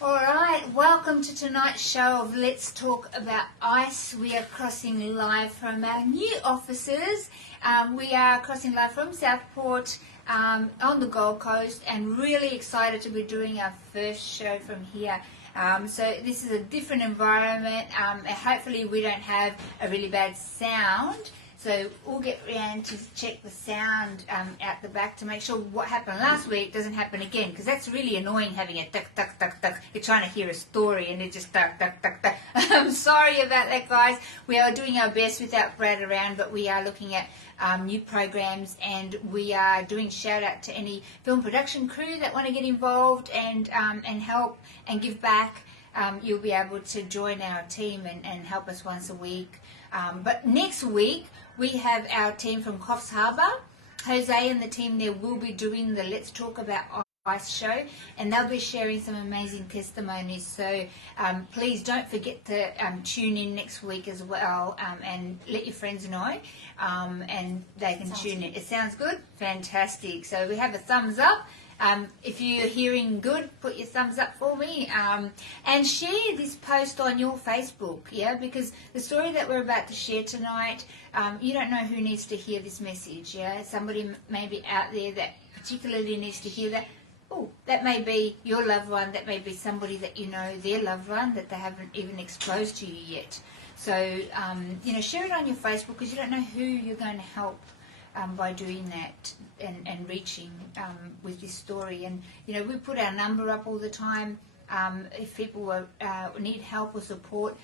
All right, welcome to tonight's show of Let's Talk About Ice. We are crossing live from our new offices. We are crossing live from Southport on the Gold Coast, and really excited to be doing our first show from here. So this is a different environment, and hopefully we don't have a really bad sound. So we'll get around to check the sound out the back to make sure what happened last week doesn't happen again, because that's really annoying, having a tuck, tuck, tuck, tuck. You're trying to hear a story and it just tuck, tuck, tuck, tuck. I'm sorry about that, guys. We are doing our best without Brad around, but we are looking at new programs, and we are doing shout out to any film production crew that want to get involved and help and give back. You'll be able to join our team and help us once a week. But next week, we have our team from Coffs Harbour. Jose and the team there will be doing the Let's Talk About Ice show, and they'll be sharing some amazing testimonies. So please don't forget to tune in next week as well, and let your friends know, and they can tune in. It sounds good? Fantastic. So we have a thumbs up. If you're hearing good, put your thumbs up for me, and share this post on your Facebook, because the story that we're about to share tonight, you don't know who needs to hear this message, somebody maybe out there that particularly needs to hear that. Oh, that may be your loved one, that may be somebody that you know, their loved one, that they haven't even exposed to you yet. So, share it on your Facebook, because you don't know who you're going to help by doing that and reaching with this story. And we put our number up all the time. If people need help or support,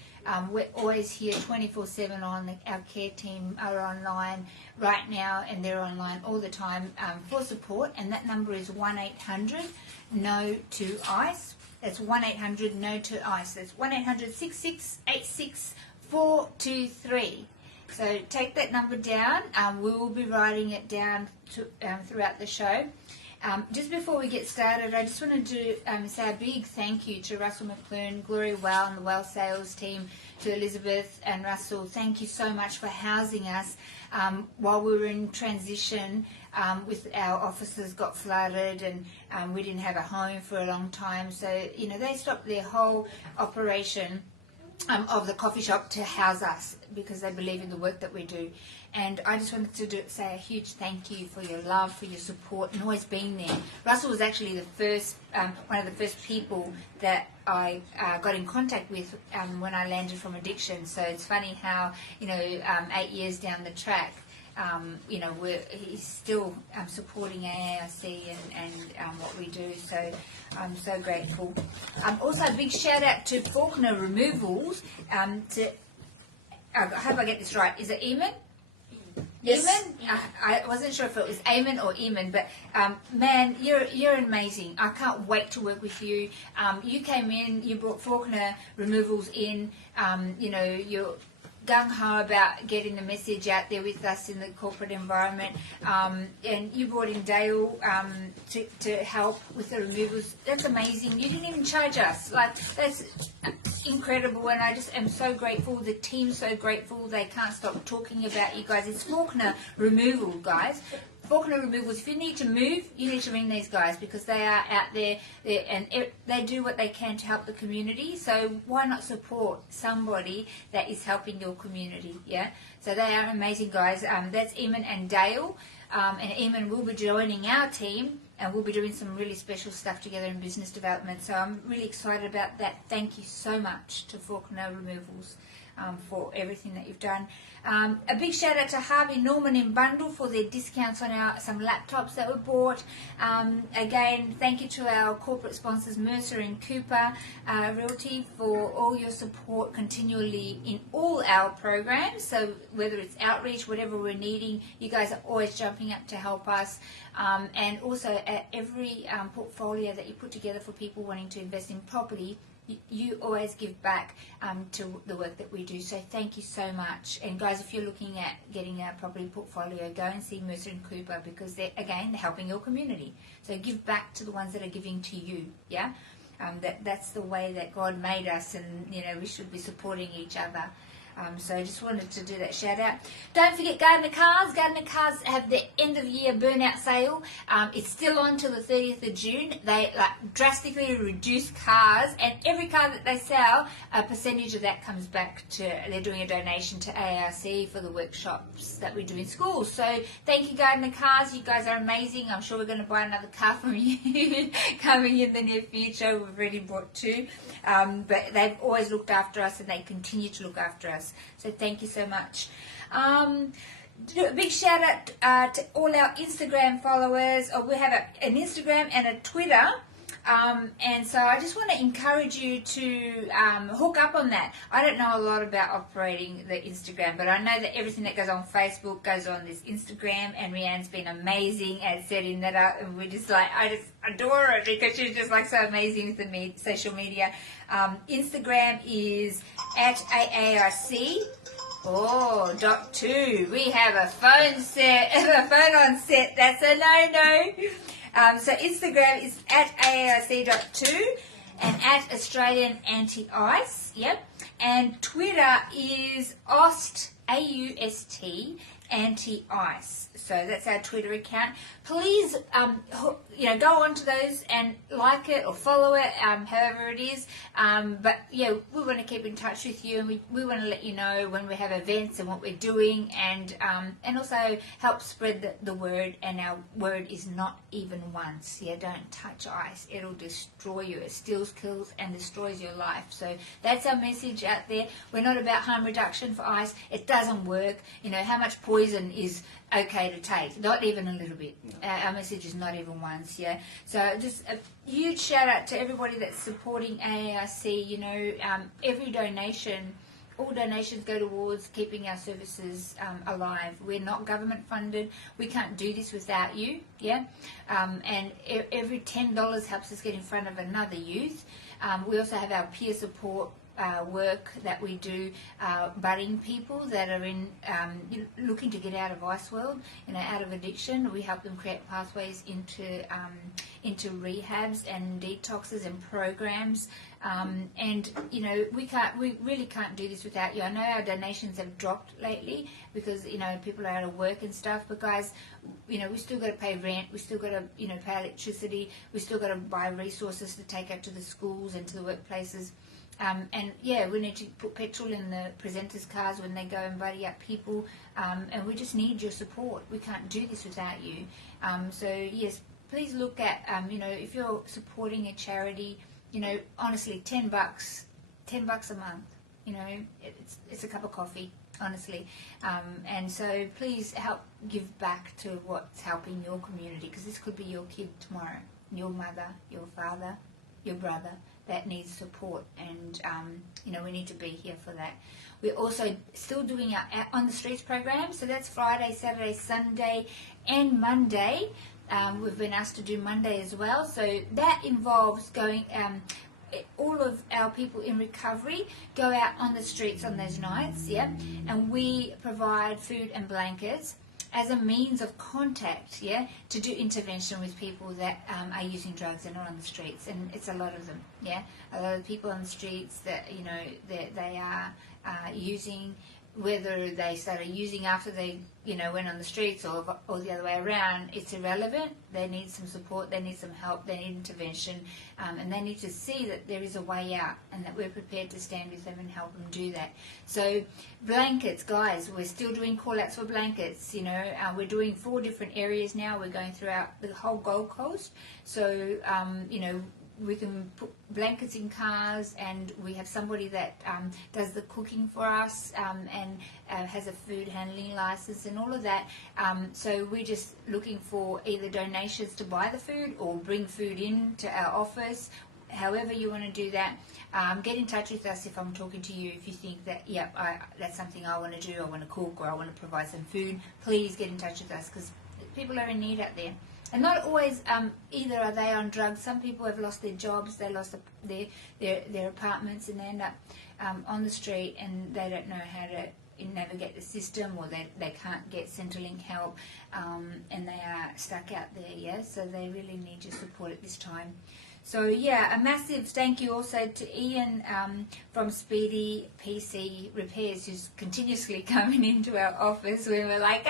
we're always here 24/7 on. Our care team are online right now, and they're online all the time for support, and that number is 1-800-NO-TO-ICE. That's 1-800-NO-TO-ICE. That's 1-800-668-6423. So take that number down. We will be writing it down throughout the show. Just before we get started, I just wanted to say a big thank you to Russell McClure, Gloria Well, and the Well Sales team, to Elizabeth and Russell. Thank you so much for housing us while we were in transition. With our offices got flooded, and we didn't have a home for a long time. So, they stopped their whole operation of the coffee shop to house us, because they believe in the work that we do. And I just wanted to say a huge thank you for your love, for your support, and always being there. Russell was actually the first, one of the first people that I got in contact with when I landed from addiction. So it's funny how, 8 years down the track, he's still supporting AARC and what we do. So I'm so grateful. Also, a big shout out to Faulkner Removals. I hope I get this right. Is it Eamon? Yes. Eamon? I wasn't sure if it was Eamon or Eamon, but man, you're amazing. I can't wait to work with you. You came in, you brought Faulkner Removals in. You're gung-ho about getting the message out there with us in the corporate environment, and you brought in Dale to help with the removals. That's amazing. You didn't even charge us. That's incredible, and I just am so grateful. The team's so grateful. They can't stop talking about you guys. It's Faulkner Removal, guys. Faulkner Removals. If you need to move, you need to ring these guys, because they are out there and they do what they can to help the community. So why not support somebody that is helping your community? So they are amazing guys. That's Eamon and Dale, and Eamon will be joining our team, and we'll be doing some really special stuff together in business development. So I'm really excited about that. Thank you so much to Faulkner Removals for everything that you've done. A big shout out to Harvey Norman in Bundle for their discounts on some laptops that were bought. Again, thank you to our corporate sponsors, Mercer and Cooper Realty, for all your support continually in all our programs. So whether it's outreach, whatever we're needing, you guys are always jumping up to help us. And also at every portfolio that you put together for people wanting to invest in property, you always give back to the work that we do. So thank you so much. And guys, if you're looking at getting a property portfolio, go and see Mercer and Cooper, because they're helping your community. So give back to the ones that are giving to you. That's the way that God made us, and we should be supporting each other. So I just wanted to do that shout out. Don't forget Gardener Cars. Gardener Cars have their end of year burnout sale. It's still on till the 30th of June. They drastically reduce cars, and every car that they sell, a percentage of that comes back to, they're doing a donation to AARC for the workshops that we do in schools. So thank you, Gardener Cars. You guys are amazing. I'm sure we're going to buy another car from you coming in the near future. We've already bought 2. But they've always looked after us, and they continue to look after us. So thank you so much. Do a big shout out to all our Instagram followers. We have an Instagram and a Twitter. And so I just want to encourage you to hook up on that. I don't know a lot about operating the Instagram, but I know that everything that goes on Facebook goes on this Instagram, and Rianne's been amazing at setting that up, and I just adore it because she's just so amazing with the social media. Instagram is at AARC. .2. We have a phone on set. That's a no-no. So Instagram is at AARC.2 and at Australian Anti-Ice. Yep. And Twitter is AUST, AUST, Anti-Ice. So that's our Twitter account. Please, go onto those and like it or follow it, however it is. But yeah, we want to keep in touch with you, and we want to let you know when we have events and what we're doing, and also help spread the word. And our word is not even once. Yeah, don't touch ice; it'll destroy you. It steals, kills, and destroys your life. So that's our message out there. We're not about harm reduction for ice. It doesn't work. How much poison is okay to take? Not even a little bit. Our message is not even once. Yeah. So just a huge shout out to everybody that's supporting AARC. Every donation, all donations go towards keeping our services alive. We're not government funded. We can't do this without you. Yeah. And every $10 helps us get in front of another youth. We also have our peer support work that we do, budding people that are in looking to get out of ice world, out of addiction. We help them create pathways into rehabs and detoxes and programs. And we really can't do this without you. I know our donations have dropped lately because people are out of work and stuff. But guys, we still got to pay rent. We still got to pay electricity. We still got to buy resources to take out to the schools and to the workplaces. We need to put petrol in the presenters' cars when they go and buddy up people, and we just need your support. We can't do this without you. So yes, please look at if you're supporting a charity, honestly, $10 a month, it's a cup of coffee, honestly. And so please help give back to what's helping your community, because this could be your kid tomorrow, your mother, your father, your brother that needs support, and we need to be here for that. We're also still doing our On the Streets program, so that's Friday, Saturday, Sunday and Monday. We've been asked to do Monday as well, so that involves going, all of our people in recovery go out on the streets on those nights, and we provide food and blankets as a means of contact, to do intervention with people that are using drugs and are on the streets, and it's a lot of them, a lot of people on the streets that they are using, whether they started using after they went on the streets or the other way around, it's irrelevant. They need some support, they need some help, they need intervention, and they need to see that there is a way out and that we're prepared to stand with them and help them do that. So blankets, guys, we're still doing call-outs for blankets. We're doing 4 different areas now. We're going throughout the whole Gold Coast. So we can put blankets in cars, and we have somebody that does the cooking for us, and has a food handling license and all of that. So we're just looking for either donations to buy the food or bring food in to our office. However you want to do that, get in touch with us if I'm talking to you. If you think that, that's something I want to do, I want to cook, or I want to provide some food, please get in touch with us, because people are in need out there. And not always either are they on drugs. Some people have lost their jobs, they lost their apartments, and they end up on the street, and they don't know how to navigate the system, or they can't get Centrelink help, and they are stuck out there, so they really need your support at this time. So yeah, a massive thank you also to Ian from Speedy PC Repairs, who's continuously coming into our office when we're like,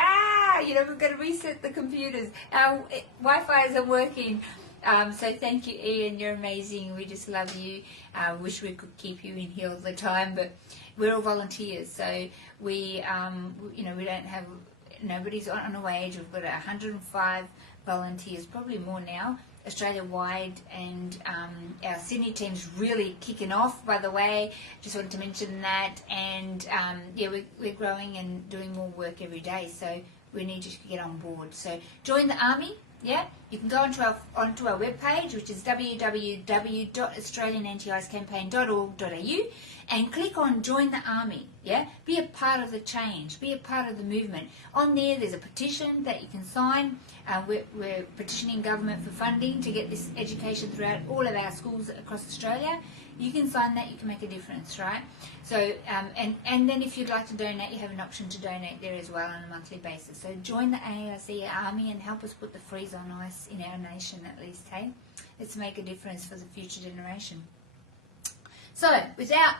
we've got to reset the computers. Our Wi-Fi isn't working. So thank you, Ian. You're amazing. We just love you. Wish we could keep you in here all the time, but we're all volunteers. So we don't have, nobody's on a wage. We've got 105 volunteers, probably more now, Australia-wide, and our Sydney team's really kicking off, by the way. Just wanted to mention that. And we're growing and doing more work every day, so we need you to get on board. So join the army. Yeah, you can go onto our webpage, which is www.australianantiicecampaign.org.au, and click on Join the Army. Yeah, be a part of the change, be a part of the movement. On there's a petition that you can sign. We're petitioning government for funding to get this education throughout all of our schools across Australia. You can sign that, you can make a difference, right? So, and then if you'd like to donate, you have an option to donate there as well on a monthly basis. So join the AARC Army and help us put the freeze on ice in our nation at least, hey? Let's make a difference for the future generation. So, without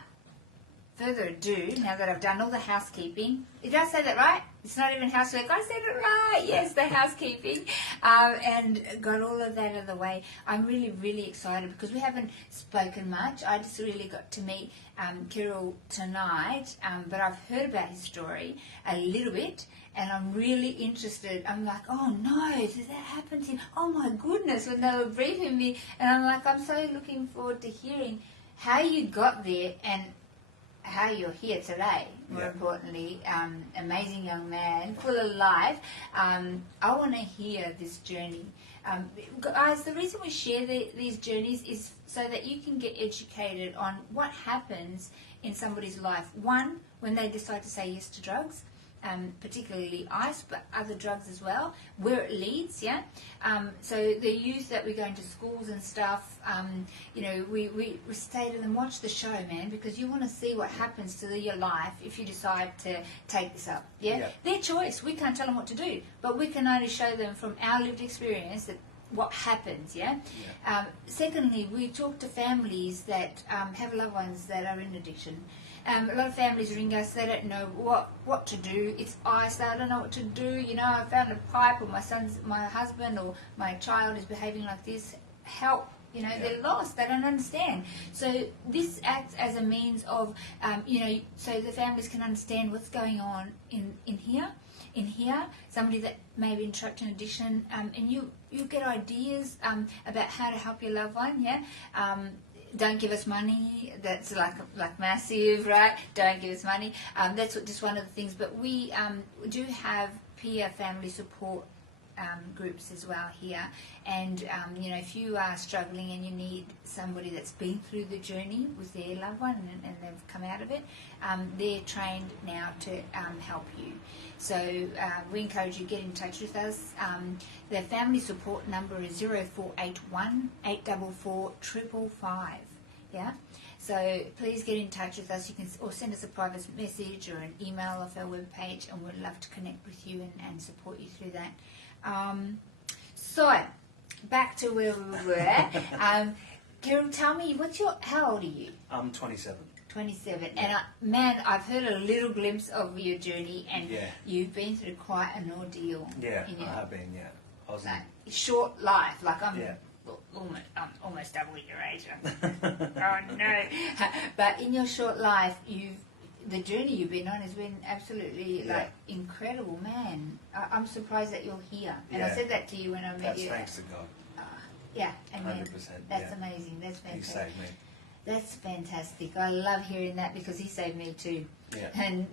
further ado, now that I've done all the housekeeping, did I say that right? It's not even housework. I said it right. Yes, the housekeeping, and got all of that out of the way. I'm really, really excited because we haven't spoken much. I just really got to meet Kyryl tonight, but I've heard about his story a little bit, and I'm really interested. I'm like, oh no, did that happen to him? Oh my goodness, when they were briefing me, and I'm like, I'm so looking forward to hearing how you got there and how you're here today, more importantly. Amazing young man, full of life. I want to hear this journey. Guys, the reason we share these journeys is so that you can get educated on what happens in somebody's life. One, when they decide to say yes to drugs, particularly ice, but other drugs as well, where it leads, yeah? So the youth that we go into schools and stuff, we say to them, watch the show, man, because you want to see what happens to your life if you decide to take this up, yeah? Their choice. We can't tell them what to do, but we can only show them from our lived experience that what happens, yeah? Secondly, we talk to families that have loved ones that are in addiction. A lot of families ring us, they don't know what to do. It's ice, I don't know what to do. I found a pipe, or my husband or my child is behaving like this. Help. They're lost, they don't understand. So this acts as a means of, so the families can understand what's going on in here, somebody that may be in trapped in addiction, and you get ideas about how to help your loved one, yeah? Don't give us money. That's like massive, right? Don't give us money. That's just one of the things. But we do have peer family support groups as well here. And if you are struggling and you need somebody that's been through the journey with their loved one and they've come out of it, they're trained now to help you. So we encourage you to get in touch with us. The family support number is 0481 844 555. Yeah. So please get in touch with us. You can or send us a private message or an email off our webpage, and we'd love to connect with you and support you through that. So back to where we were. Kyryl, tell me, how old are you? I'm 27. 27. And I've heard a little glimpse of your journey, and you've been through quite an ordeal. Yeah, I have been, yeah. I was short life, like I'm almost double your age. Oh no. But in your short life, the journey you've been on has been absolutely incredible, man. I'm surprised that you're here. And I said that to you when I met you. That's thanks to God. Amen. 100%. That's amazing. That's fantastic. He saved me. That's fantastic. I love hearing that because he saved me too. Yeah. And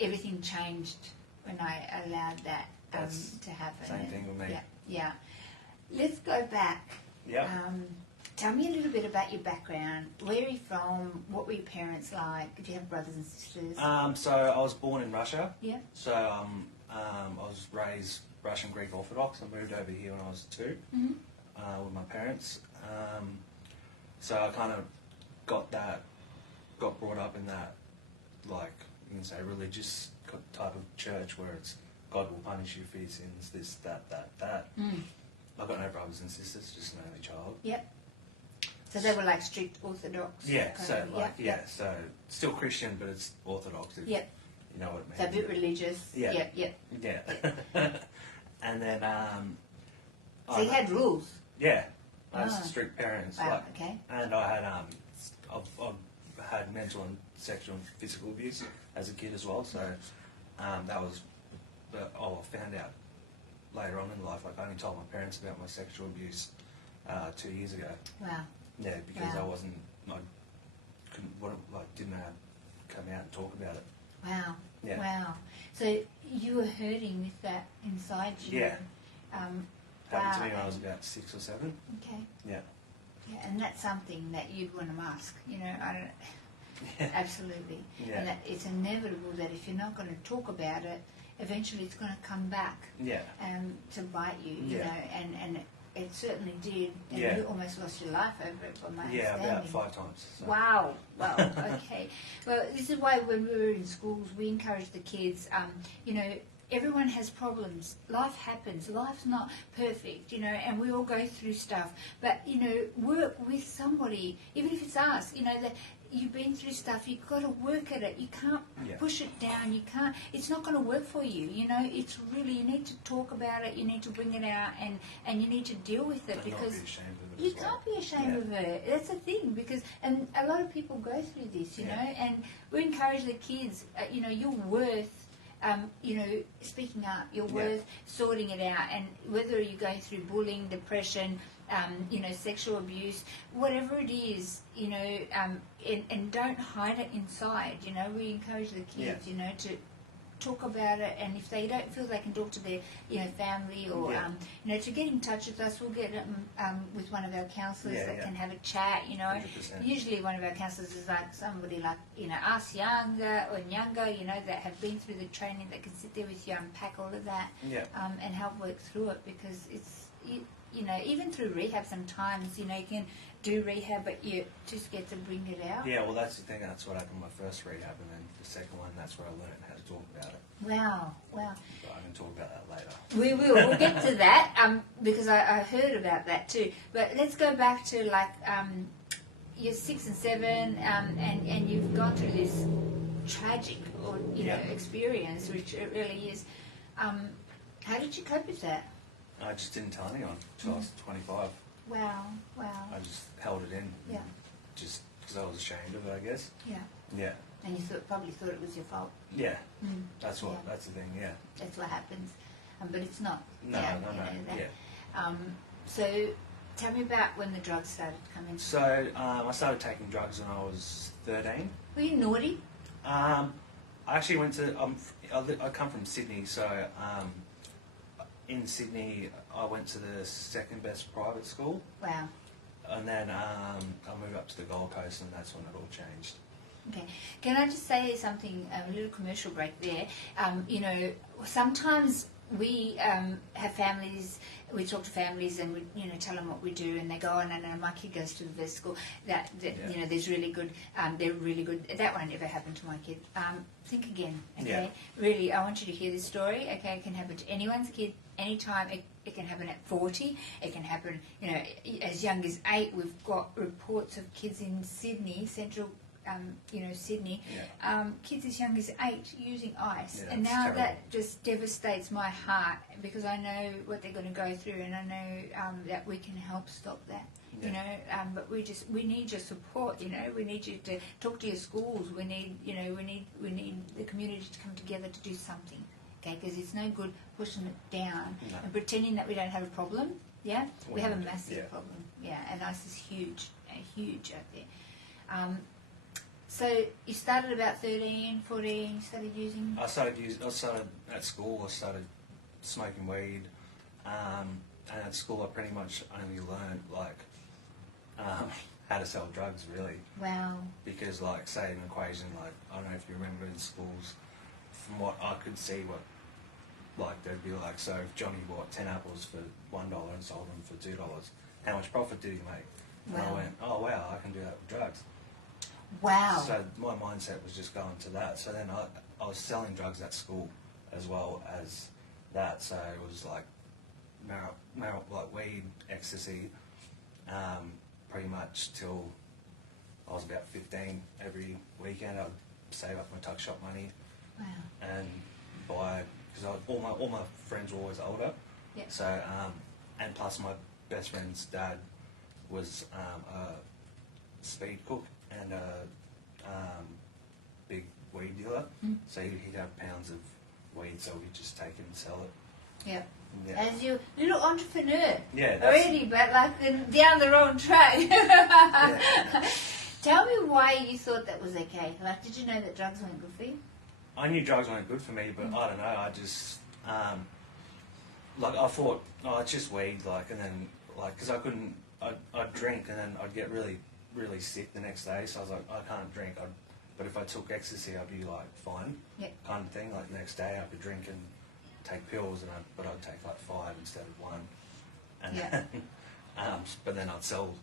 everything changed when I allowed that to happen. Same thing with me. Yeah. Let's go back. Yeah. Tell me a little bit about your background. Where are you from? What were your parents like? Do you have brothers and sisters? So I was born in Russia. Yeah. So I was raised Russian Greek Orthodox. I moved over here when I was 2 with my parents. So I kind of got brought up in that, like, you can say, religious type of church where it's God will punish you for your sins, this, that. I've got no brothers and sisters, just an only child. Yep. So they were like strict Orthodox. Yeah, kind so of, like so still Christian, but it's Orthodox. If Yep. You know what it means. So a bit religious. Yeah. Yep. Yeah. And then So you had rules. yeah, I had Ah. strict parents. Wow. Like, Okay. and I had I've had mental and sexual and physical abuse as a kid as well. So that was I found out later on in life. Like I only told my parents about my sexual abuse 2 years ago. Wow. Yeah, because Wow. I didn't know how to come out and talk about it. Wow. Yeah. Wow. So you were hurting with that inside you. Yeah. Happened to me when I Wow. was about 6 or 7. Okay. Yeah. Yeah, and that's something that you'd want to mask. You know, I don't. Yeah. Absolutely. Yeah. And that it's inevitable that if you're not going to talk about it, eventually it's going to come back Yeah. to bite you. You Yeah. know, and it certainly did. And Yeah. you almost lost your life over it, from my Yeah, understanding. about 5 times. So. Wow. Wow. Okay. Well, this is why when we were in schools, we encouraged the kids. You know, everyone has problems. Life happens. Life's not perfect. You know, and we all go through stuff. But you know, work with somebody, even if it's us. You know that. You've been through stuff, you've got to work at it. You can't Yeah. push it down. You can't, it's not going to work for you. You know, it's really, you need to talk about it, you need to bring it out, and you need to deal with it And because not be ashamed of it you as well. can't be ashamed Yeah. of it. That's the thing, because, and a lot of people go through this, you Yeah. know, and we encourage the kids, you know, you're worth, you know, speaking up, you're Yeah. worth sorting it out, and whether you're going through bullying, depression, you know, sexual abuse, whatever it is, you know, and don't hide it inside, you know, we encourage the kids, Yeah. you know, to talk about it, and if they don't feel they can talk to their, you know, family or, Yeah. you know, to get in touch with us, we'll get with one of our counsellors Yeah, that yeah. can have a chat, you know. 100%. Usually one of our counsellors is like somebody like, you know, us younger, you know, that have been through the training, that can sit there with you, unpack all of that, Yeah. and help work through it, because it's, you know, even through rehab sometimes, you know, you can do rehab, but you're too scared to bring it out. Yeah, well, that's the thing. That's what happened in my first rehab, and then the second one, that's where I learned how to talk about it. Wow, wow. But I can talk about that later. We will. We'll get to that because I heard about that too. But let's go back to like you're 6 and 7, and you've gone through this tragic or Yeah. know experience, which it really is. How did you cope with that? I just didn't tell anyone until I was 25. Wow, wow. I just held it in. Yeah. Just because I was ashamed of it, I guess. Yeah. Yeah. And you probably thought it was your fault. Yeah. Mm. That's what. Yeah. That's the thing. Yeah. That's what happens. But it's not. No, Yeah, no, you no. know, that. Yeah. So tell me about when the drugs started coming. So I started taking drugs when I was 13. Were you naughty? I actually went to. I come from Sydney, so in Sydney I went to the second best private school, Wow. and then I moved up to the Gold Coast, and that's when it all changed. Okay. Can I just say something, a little commercial break there? You know, sometimes we have families, we talk to families and we, you know, tell them what we do, and they go, oh, no, my kid goes to the best school. That Yeah. you know, there's really good, they're really good. That won't ever happen to my kid. Think again, okay? Yeah. Really, I want you to hear this story, okay? It can happen to anyone's kid, anytime. It can happen at 40. It can happen, you know, as young as 8. We've got reports of kids in Sydney, central, you know, Sydney, Yeah. kids as young as 8 using ice. Yeah, And that's now terrible. that just devastates my heart, because I know what they're going to go through, and I know that we can help stop that. You Yeah. know, but we need your support. You know, we need you to talk to your schools. We need, you know, we need the community to come together to do something. Okay, because it's no good pushing it down No. and pretending that we don't have a problem. Yeah, we have a Yeah. massive problem. Yeah, and ice is huge, huge out there. So you started about 13, 14, you started using... I started at school. I started smoking weed, and at school I pretty much only learned like how to sell drugs, really. Wow. Because like, say an equation, like I don't know if you remember in schools, from what I could see, what like they'd be like, so if Johnny bought 10 apples for $1 and sold them for $2, how much profit did he make? And I Wow. went, oh wow, I can do that with drugs. Wow. So my mindset was just going to that. So then I was selling drugs at school as well as that. So it was like like weed, ecstasy, pretty much till I was about 15. Every weekend I'd save up my tuck shop money Wow. and buy, because all my friends were always older. Yep. So, and plus my best friend's dad was a speed cook and a big weed dealer. So he'd have pounds of weed, so we'd just take it and sell it. Yeah. Yeah. As you little entrepreneur. Yeah, that's- Already, but like down the wrong track. Yeah. Tell me why you thought that was okay. Like, did you know that drugs weren't good for you? I knew drugs weren't good for me, but I don't know. I just like I thought, oh, it's just weed, like, and then like because I couldn't, I'd drink and then I'd get really sick the next day. So I was like, I can't drink. But if I took ecstasy, I'd be like fine, kind of thing. Like the next day, I could drink and take pills, but I'd take like 5 instead of 1. And then, but then I'd sell.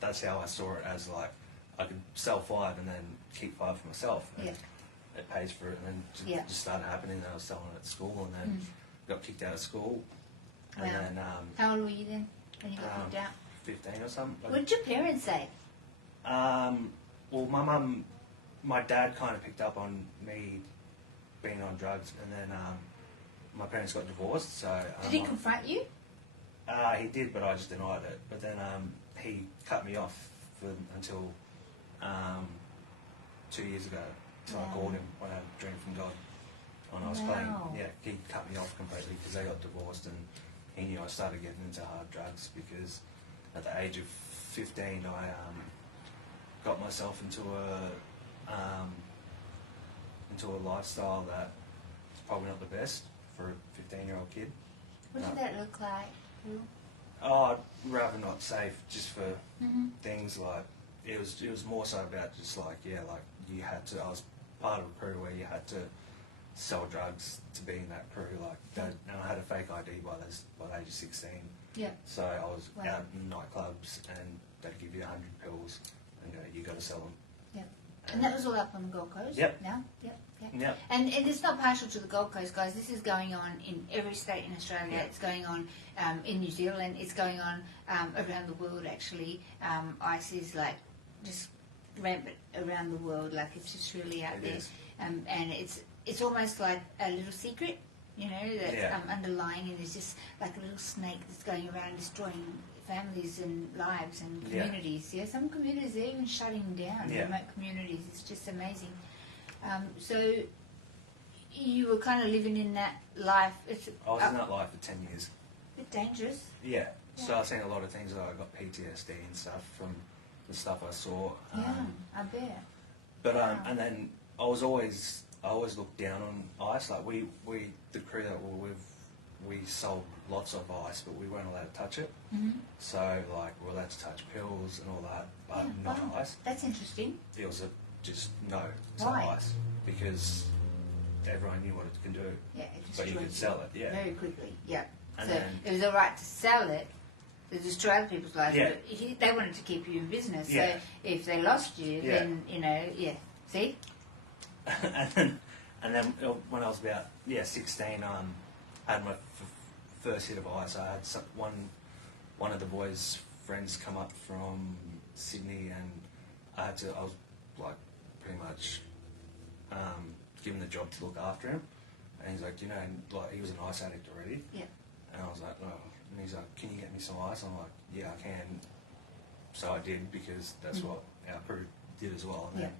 That's how I saw it, as like I could sell 5 and then keep 5 for myself. And it pays for it, and then just started happening. Then I was selling it at school, and then got kicked out of school. And then how old were you then when you got kicked out? 15 or something. What did your parents say? Well, my dad kind of picked up on me being on drugs, and then my parents got divorced. So Did he confront you? He did, but I just denied it. But then he cut me off until 2 years ago. So I called him when I had a dream from God when I was playing. Yeah, he cut me off completely because they got divorced, and he knew I started getting into hard drugs because at the age of 15 I got myself into a lifestyle that is probably not the best for a 15-year-old kid. What did that look like? Oh, I'd rather not say, just for things like, it was more so about just like, like you had to, I was part of a crew where you had to sell drugs to be in that crew, like that, and I had a fake ID by the age of 16. Yeah. So I was out in nightclubs and they'd give you 100 pills and go, you got to sell them. Yeah. And that was all up on the Gold Coast? Yep. Now? Yep. Yep. And it's not partial to the Gold Coast, guys. This is going on in every state in Australia. Yep. It's going on in New Zealand. It's going on around the world, actually. ICE is like just rampant around the world. Like, it's just really out there. And it's almost like a little secret, you know, that's underlying, and there's just like a little snake that's going around destroying families and lives and communities. Yeah, some communities, they're even shutting down, remote communities. It's just amazing. So you were kind of living in that life. I was in that life for 10 years. A bit dangerous. Yeah. So I've seen a lot of things. I got PTSD and stuff from the stuff I saw. I bet. But and then I always looked down on ice. Like the crew that were with, we sold lots of ice, but we weren't allowed to touch it. So like we're allowed to touch pills and all that, but not ice. That's interesting. It was just no, it's Why? not ice, because everyone knew what it can do. Yeah, it But you could sell it. Yeah. very quickly. Yeah. And so then, it was all right to sell it, to destroy other people's lives, Yeah. but they wanted to keep you in business. Yeah. So if they lost you, then see. and then when I was about 16, I had my first hit of ice. I had one of the boys' friends come up from Sydney, and I was like pretty much given the job to look after him. And he's like, like he was an ice addict already. Yeah. And I was like, oh. And he's like, can you get me some ice? I'm like, yeah, I can. So I did, because that's what our crew did as well. And then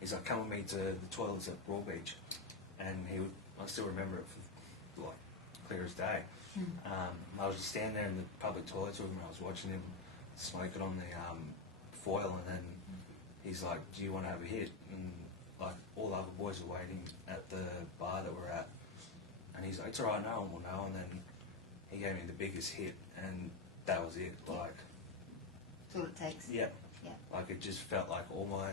he's like, come with me to the toilets at Broad Beach. And I still remember it for like clear as day. I was just standing there in the public toilets with him. I was watching him smoke it on the foil, and then he's like, do you want to have a hit? And like all the other boys were waiting at the bar that we're at. And he's like, it's all right, no one will know. And then he gave me the biggest hit, and that was it. Like, that's all it takes. Yeah. Yeah. Like it just felt like all my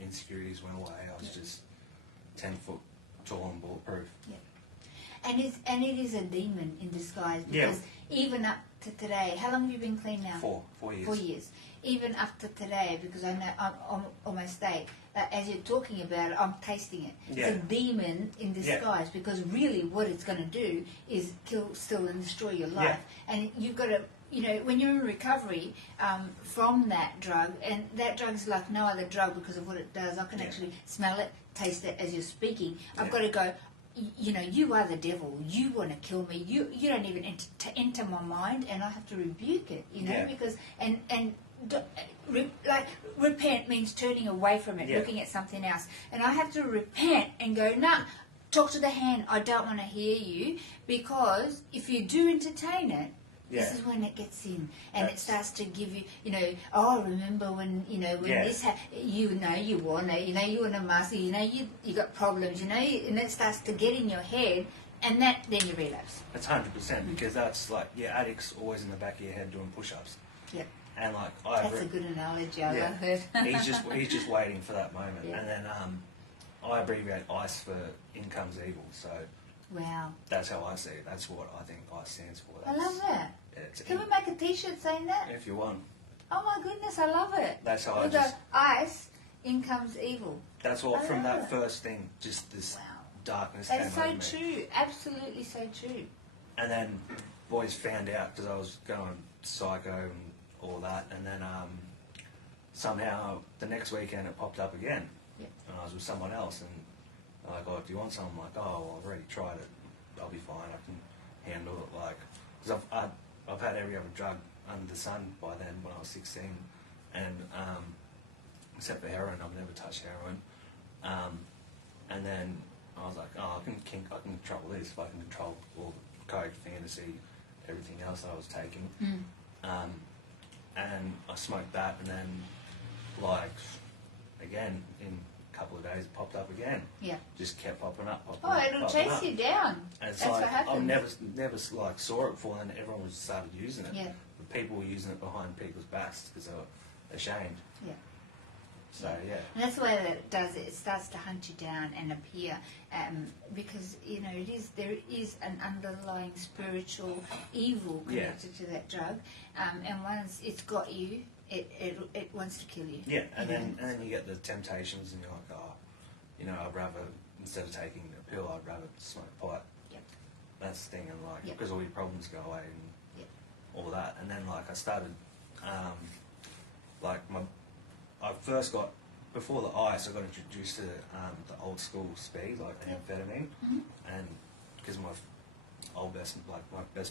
insecurities went away. I was just 10 foot tall and bulletproof. Yeah. And it is a demon in disguise, because even up to today, how long have you been clean now? 4 years. 4 years. Even up to today, because I know I'm almost 8. As you're talking about it, I'm tasting it. Yeah. It's a demon in disguise, because really what it's going to do is kill, steal, and destroy your life. And you've got to when you're in recovery from that drug, and that drug's like no other drug because of what it does. I can actually smell it, taste it as you're speaking. I've got to go, you are the devil. You want to kill me. You don't even enter my mind, and I have to rebuke it, because repent means turning away from it, looking at something else. And I have to repent and go, nah, talk to the hand. I don't want to hear you, because if you do entertain it, this is when it gets in, and it starts to give you, remember when, this you want a master, you got problems, and it starts to get in your head, and then you relapse. That's 100%, because that's like, addicts always in the back of your head doing push-ups. Yep. And like, that's a good analogy. I love it. he's just waiting for that moment, and then I abbreviate ICE for In Comes Evil. So wow, that's how I see it. That's what I think ICE stands for. I love that. Can we make a T-shirt saying that? If you want. Oh my goodness, I love it. That's how With ICE, In Comes Evil. That's what from that first thing, just this darkness. That's so true. Absolutely so true. And then boys found out because I was going psycho and all that, and then somehow the next weekend it popped up again, and I was with someone else, and they're like, "Oh, do you want some?" I'm like, "Oh, well, I've already tried it. I'll be fine. I can handle it." Like, because I've had every other drug under the sun by then when I was 16, and except for heroin, I've never touched heroin. And then I was like, "Oh, I can control this. If I can control all the coke, fantasy, everything else that I was taking." And I smoked that, and then, like, again, in a couple of days, it popped up again. Yeah. Just kept popping up. It'll chase you down. And it's That's like, what happens. I never like saw it before, and then everyone started using it. Yeah. But people were using it behind people's backs because they were ashamed. Yeah. So, yeah. And that's the way that it does it. It starts to hunt you down and appear, because there is an underlying spiritual evil connected to that drug, and once it's got you, it wants to kill you. Yeah, and then you get the temptations, and you're like, oh, I'd rather, instead of taking a pill, I'd rather smoke a pipe. Yep. That's the thing, and like, because all your problems go away and all that, and then like I started, I first got, before the ice, I got introduced to the old school speed, like amphetamine, and because my best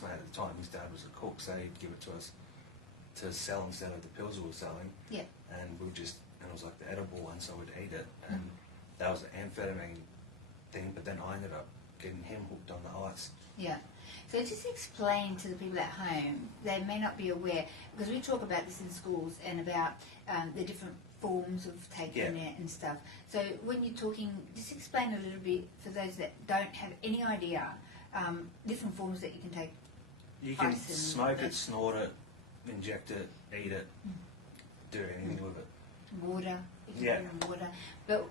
mate at the time, his dad was a cook, so he'd give it to us to sell instead of the pills we were selling. Yeah. And and it was like the edible one, so we'd eat it, and that was the amphetamine thing, but then I ended up getting him hooked on the ice. Yeah. So just explain to the people at home, they may not be aware, because we talk about this in schools and about the different forms of taking it and stuff. So when you're talking, just explain a little bit for those that don't have any idea, different forms that you can take. You can smoke it, snort it, inject it, eat it, do anything with it. Water, you can put it in water. But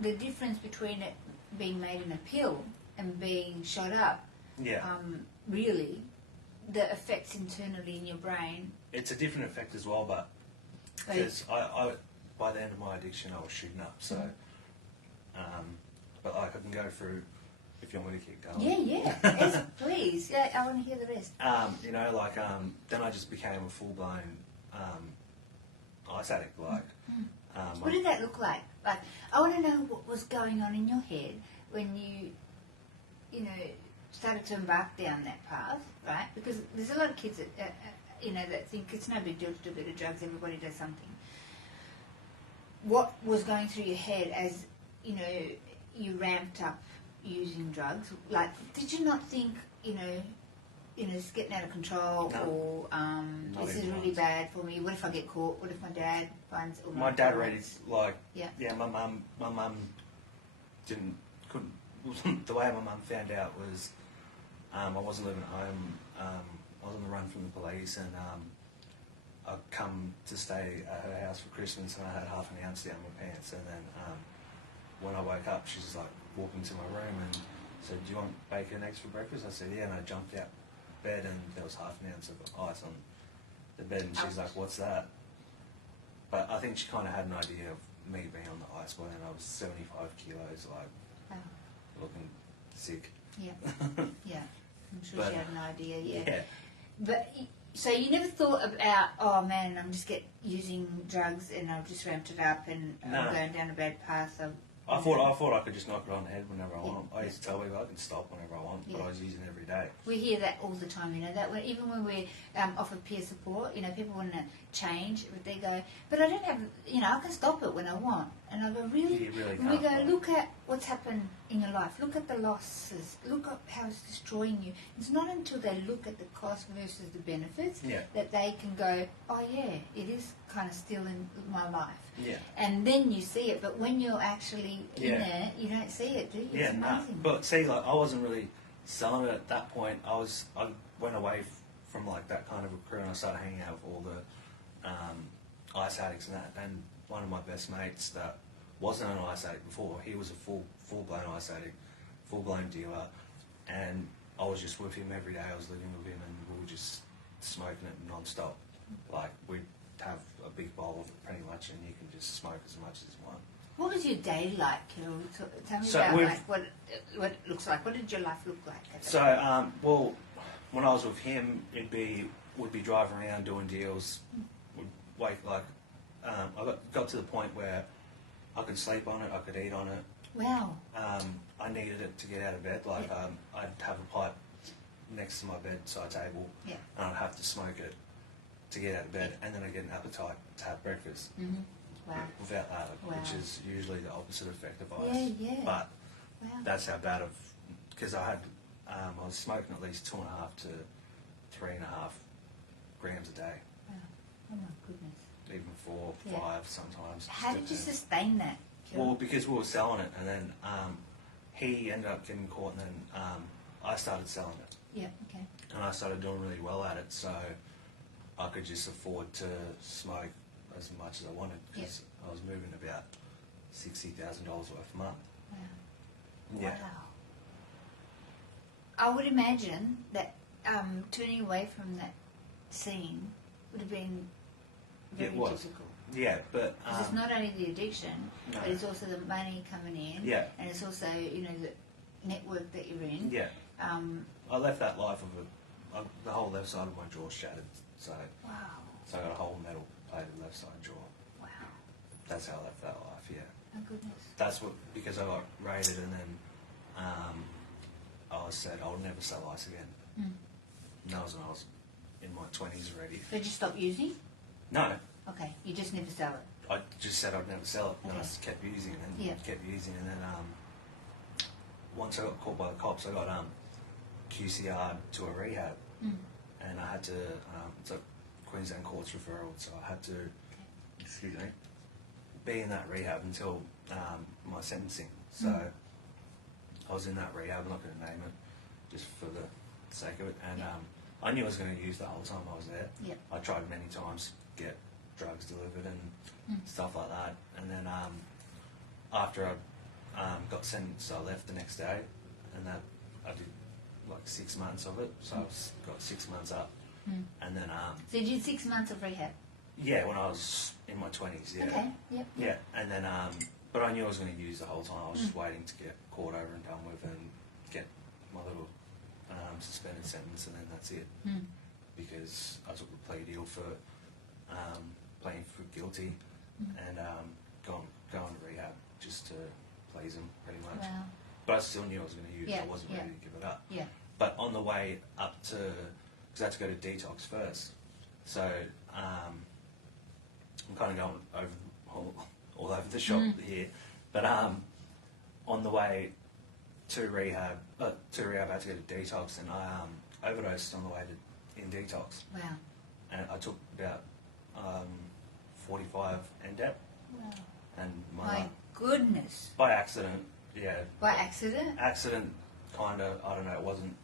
the difference between it being made in a pill and being shot up, really, the effects internally in your brain. It's a different effect as well, but because I by the end of my addiction, I was shooting up. So, but like I can go through if you want me to keep going. Yeah, yes, please. Yeah, I want to hear the rest. Then I just became a full blown ice addict. Like, what did that look like? Like, I want to know what was going on in your head when you started to embark down that path, right? Because there's a lot of kids that, that think it's no big deal to do a bit of drugs, everybody does something. What was going through your head as, you ramped up using drugs? Like, did you not think, it's getting out of control, or this is really bad for me? What if I get caught? What if my dad finds? My dad already my mum couldn't. The way my mum found out was I wasn't living at home. I was on the run from the police, and I'd come to stay at her house for Christmas, and I had half an ounce down my pants. And then when I woke up, she was like walking to my room and said, "Do you want bacon and eggs for breakfast?" I said, "Yeah," and I jumped out of bed, and there was half an ounce of ice on the bed, and she's like, "What's that?" But I think she kind of had an idea of me being on the ice by then. I was 75 kilos, like looking sick. Yeah, yeah. I'm sure she had an idea. Yeah. But So you never thought about, oh man, I'm just using drugs and I've just ramped it up and No. I'm going down a bad path. I thought I could just knock it on the head whenever I Yeah. want. I used to tell people I can stop whenever I want, but Yeah. I was using it every day. We hear that all the time, that even when we offer peer support, people want to change, but they go, but I don't have, I can stop it when I want. And I go, really? You really And we can't, go, like- look at what's happened in your life. Look at the losses. Look at how it's destroying you. It's not until they look at the cost versus the benefits Yeah. that they can go, oh yeah, it is kind of still in my life. Yeah. And then you see it, but when you're actually in Yeah. there, you don't see it, do you? Yeah, It's no. amazing. But see, like, I wasn't really selling it at that point. I went away from like that kind of a crew, and I started hanging out with all the ice addicts and that. And one of my best mates that wasn't an ice addict before, he was a full blown ice addict, full blown dealer, and I was just with him every day. I was living with him, and we were just smoking it non-stop. Like, we'd have a big bowl of it pretty much, and you can just smoke as much as you want. What was your day like, Kyryl? Tell me So about we've- what it looks like. What did your life look like? At So, that well, when I was with him, would be driving around doing deals. Would wait like I got to the point where I could sleep on it, I could eat on it. Wow. I needed it to get out of bed. Like, I'd have a pipe next to my bedside table, Yeah. and I'd have to smoke it to get out of bed, and then I'd get an appetite to have breakfast. Mm-hmm. Wow. Without that, Wow. which is usually the opposite effect of ice. Yeah, yeah. But Wow. that's how bad because I was smoking at least 2.5 to 3.5 grams a day, Wow. Oh my goodness. even 4, Yeah. 5 sometimes. How did you sustain that, Kyryl? Well, because we were selling it, and then he ended up getting caught, and then I started selling it, Yeah. Okay. and I started doing really well at it, so I could just afford to smoke as much as I wanted, because I was moving about $60,000 worth a month. Wow. Yeah. Wow. I would imagine that turning away from that scene would have been very It was. difficult. Yeah, but 'Cause it's not only the addiction, No. but it's also the money coming in. Yeah. And it's also, the network that you're in. yeah, Um, I left that life of the whole left side of my jaw shattered, so wow. I got a whole metal plated left side jaw. Wow. That's how I left that life. Yeah, Oh, goodness. that's because I got raided, and then I was said I'll never sell ice again. Mm. And that was when I was in my 20s already. Did you stop using? No, Okay. You just never sell it. I just said I'd never sell it, and I Okay. just kept using it, and Yeah. kept using it, and then once I got caught by the cops, I got QCR'd to a rehab, Mm. and I had to, it's a Queensland Courts referral, so I had to, excuse me, be in that rehab until my sentencing. So I was in that rehab, I'm not going to name it, just for the sake of it, and I knew I was going to use the whole time I was there. Yep. I tried many times to get drugs delivered and stuff like that, and then after I got sentenced, I left the next day, and that I did like 6 months of it, so I got 6 months up, and then So you did 6 months of rehab? yeah, when I was in my 20s, yeah, Okay. Yep. yeah, and then but I knew I was going to use the whole time. I was just waiting to get caught over and done with, and get my little suspended sentence, and then that's it. Mm. Because I took a plea deal for playing for guilty and going to rehab just to please them, pretty much. Wow. But I still knew I was going to use it. Yeah, I wasn't yeah. ready to give it up. Yeah. But on the way up to, because I had to go to detox first, so I'm kind of going over all over the shop here. But on the way to rehab, I had to go to detox, and I overdosed on the way in detox, Wow. and I took about 45 NDEP, Wow. and My goodness. by accident, yeah, By accident? accident, kind of. I don't know. It wasn't.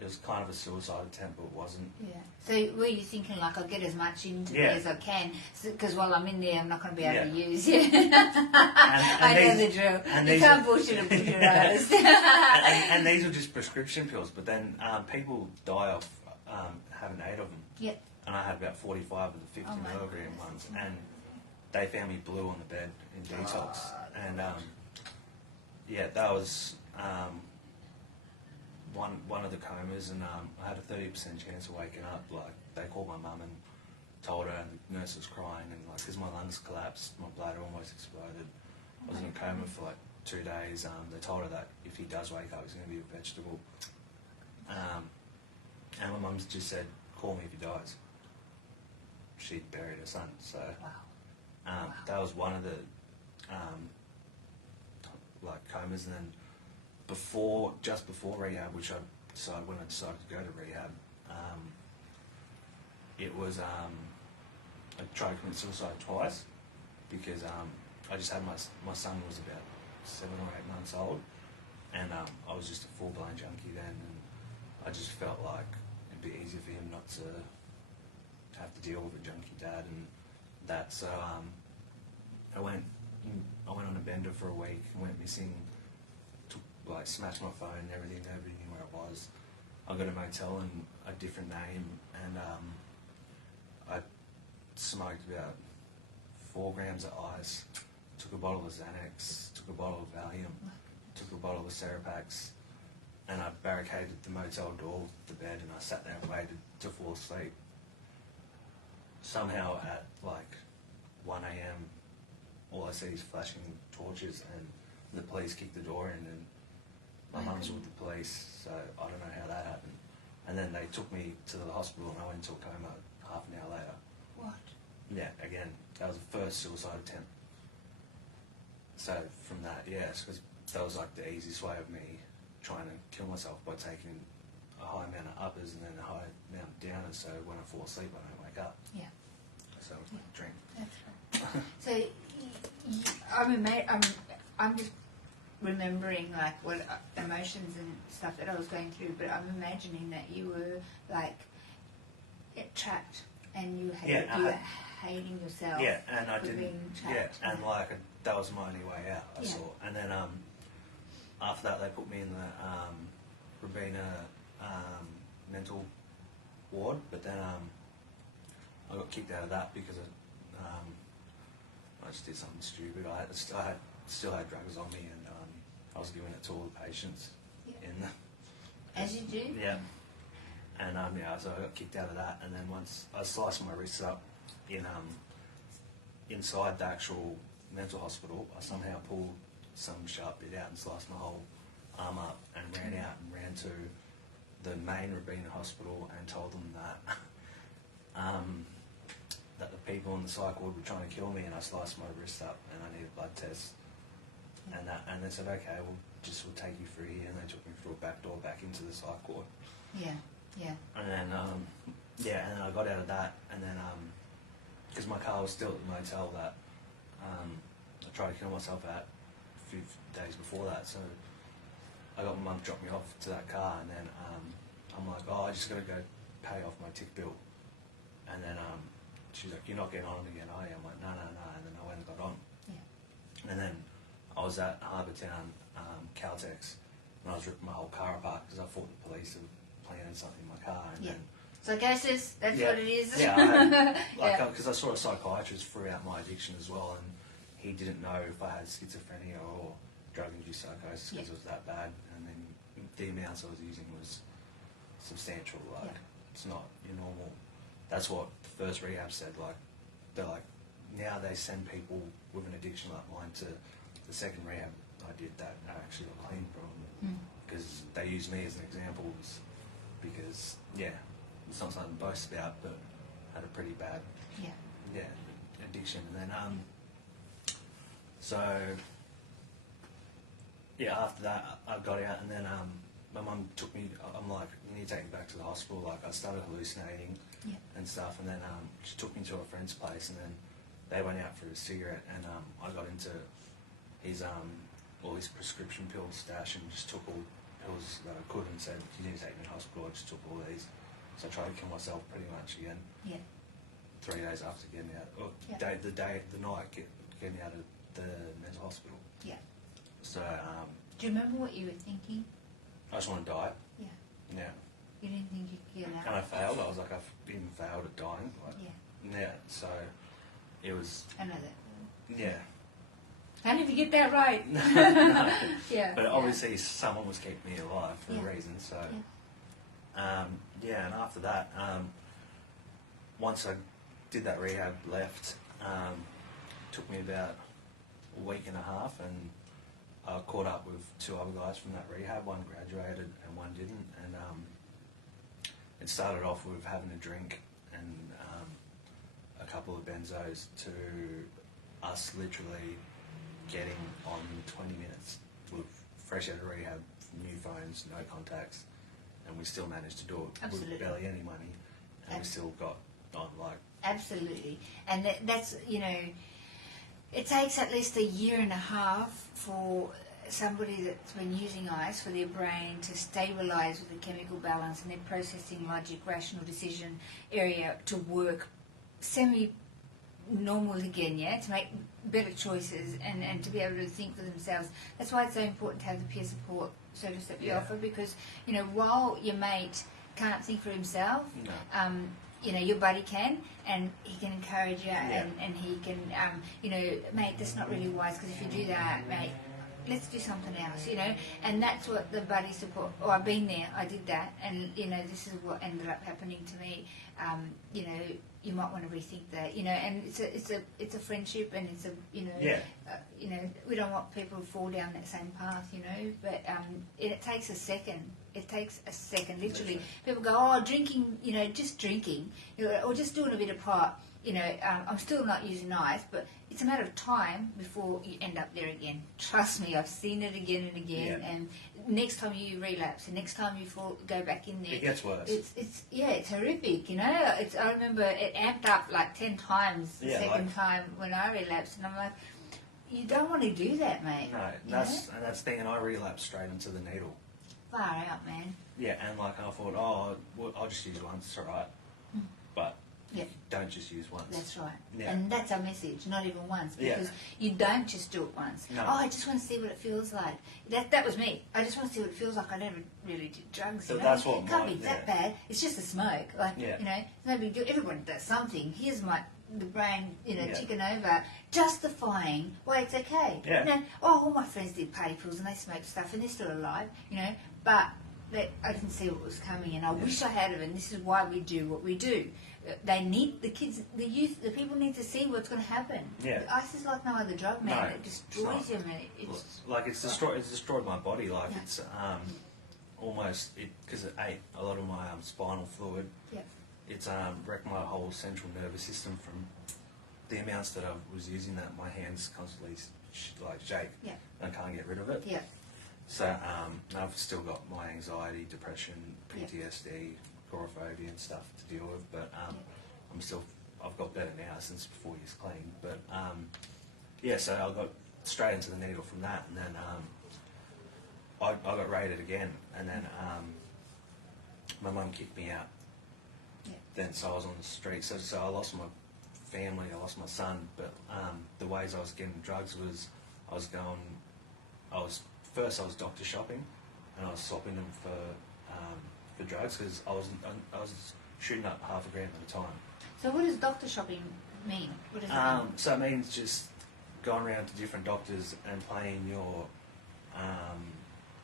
It was kind of a suicide attempt, but it wasn't. Yeah. So were you thinking, like, I'll get as much into Yeah. me as I can, because while I'm in there, I'm not going to be able to Yeah. use it. I know the drill. and You these can't are- bullshit a bullshit and these are just prescription pills, but then people die off having 8 of them. Yep. And I had about 45 of the 50 Oh my milligram goodness. ones, and they found me blue on the bed in detox, and yeah, that was one of the comas, and I had a 30% chance of waking up. Like, they called my mum and told her, and the nurse was crying, and like, because my lungs collapsed, my bladder almost exploded. I was in a coma for like 2 days. They told her that if he does wake up, he's going to be a vegetable. And my mum's just said, call me if he dies. She'd buried her son, so that was one of the like comas. And then just before rehab, which I decided when I decided to go to rehab, it was I tried to commit suicide twice because I just had my son was about 7 or 8 months old, and I was just a full-blown junkie then, and I just felt like it'd be easier for him not to have to deal with a junkie dad and that. So I went on a bender for a week, went missing, smashed my phone and everything, nobody knew where it was. I got a motel in a different name, and I smoked about 4 grams of ice, took a bottle of Xanax, took a bottle of Valium, took a bottle of Serapax, and I barricaded the motel door with the bed, and I sat there and waited to fall asleep. Somehow at like 1 a.m, all I see is flashing torches, and the police kicked the door in, and my mum's with the police, so I don't know how that happened. And then they took me to the hospital, and I went into a coma half an hour later. What? Yeah, again, that was the first suicide attempt. So from that, yes, because that was like the easiest way of me trying to kill myself, by taking a high amount of uppers and then a high amount of downers, so when I fall asleep I don't wake up. Yeah. So drink. That's right. So I'm just remembering like what emotions and stuff that I was going through, but I'm imagining that you were like trapped, and you were hating yourself. Yeah, and I for didn't. being Yeah, trapped. and like that was my only way out. I Yeah. saw, and then after that they put me in the Rabina mental ward, but then I got kicked out of that because I just did something stupid. I still had drugs on me, and I was giving it to all the patients. Yeah. In the, As you do. yeah. And so I got kicked out of that, and then once I sliced my wrists up in inside the actual mental hospital, I somehow pulled some sharp bit out and sliced my whole arm up, and ran out and ran to the main Rabina hospital and told them that that the people in the psych ward were trying to kill me, and I sliced my wrist up and I needed blood tests. And they said, okay, we'll take you through here, and they took me through a back door back into the psych ward. Yeah. Yeah. And then and then I got out of that, and then because my car was still at the motel that I tried to kill myself at a few days before that, so I got my mum to drop me off to that car, and then I'm like, I just got to go pay off my tick bill. And then she's like, you're not getting on again, are you? I'm like, no. And then I went and got on. Yeah. And then I was at Harbour Town, Caltex, and I was ripping my whole car apart because I thought the police were planning something in my car. And then, Psychosis, that's what it is. Yeah, because I saw a psychiatrist throughout my addiction as well, and he didn't know if I had schizophrenia or drug-induced psychosis because it was that bad. And then the amounts I was using was substantial. It's not your normal. That's what the first rehab said. They're like, now they send people with an addiction like mine to the second rehab I did that I actually got clean from, because they use me as an example, because it's not something to boast about, but had a pretty bad addiction. And then after that I got out, and then my mum took me. I'm like, you need to take me back to the hospital. Like, I started hallucinating and stuff, and then she took me to a friend's place, and then they went out for a cigarette, and I got into his all his prescription pill stash and just took all pills that I could, and said, you need to take me to hospital. I just took all these. So I tried to kill myself pretty much again. Yeah. 3 days after getting out, or the night getting out of the mental hospital. Yeah. So Do you remember what you were thinking? I just want to die. Yeah. Yeah. You didn't think you'd get out? And I failed. I was like, I've even failed at dying. Yeah. Yeah. So it was. I know that. Yeah. How did you get that right? No. Yeah. But obviously someone was keeping me alive for Yeah. a reason. So, and after that, once I did that rehab, left, took me about a week and a half, and I caught up with two other guys from that rehab. One graduated and one didn't, and it started off with having a drink and a couple of benzos to us literally getting on 20 minutes with fresh out of rehab, new phones, no contacts, and we still managed to do it Absolutely. with barely any money, and we still got on like... Absolutely. And that's, you know, it takes at least a year and a half for somebody that's been using ice for their brain to stabilise with the chemical balance and their processing, logic, rational decision area to work semi-normal again, yeah, to make better choices and to be able to think for themselves. That's why it's so important to have the peer support service that we offer, because, you know, while your mate can't think for himself, you know, your buddy can, and he can encourage you, and he can, you know, mate, that's not really wise, because if you do that, mate, let's do something else, you know. And that's what the buddy support, oh, I've been there, I did that, and, you know, this is what ended up happening to me. You know, you might want to rethink that, you know, and it's a friendship, and it's a, you know, you know, we don't want people to fall down that same path, you know, but it takes a second. It takes a second, literally. People go, oh, drinking, you know, just drinking, you know, or just doing a bit of pot, you know, I'm still not using ice, but it's a matter of time before you end up there again. Trust me, I've seen it again and again, and next time you relapse, and next time you go back in there, it gets worse. It's horrific, you know. I remember it amped up like 10 times the second time when I relapsed, and I'm like, you don't want to do that, mate. No, and that's the thing, and I relapsed straight into the needle. Far out, man. Yeah, and like I thought, oh, well, I'll just use once, it's alright. But don't just use once. That's right. Yeah. And that's our message, not even once, because you don't just do it once. No. Oh, I just want to see what it feels like. That was me. I just want to see what it feels like. I never really did drugs. So you know? that's what it can't be that bad. It's just a smoke. Like, you know, it's no big deal. Everyone does something. Here's the brain, you know, ticking over, justifying why it's okay. Yeah. You know, oh, all my friends did party pills and they smoked stuff and they're still alive, you know, but I didn't see what was coming, and I wish I had it, and this is why we do what we do. They need, the kids, the youth, the people need to see what's going to happen. Yeah. Ice is like no other drug, man. No, it destroys you, mate. It's destroyed my body. Like it's almost because it ate a lot of my spinal fluid. Yeah. It's wrecked my whole central nervous system from the amounts that I was using that my hands constantly shake. Yeah. And I can't get rid of it. Yeah. So I've still got my anxiety, depression, PTSD, agoraphobia and stuff to deal with, but I've got better now since 4 years clean. But so I got straight into the needle from that, and then I got raided again, and then my mum kicked me out. Yeah. Then so I was on the street. So I lost my family, I lost my son, but the ways I was getting drugs was I was doctor shopping, and I was swapping them for drugs, because I was shooting up $500 at a time. So what does doctor shopping mean? What does it mean? So it means just going around to different doctors and playing your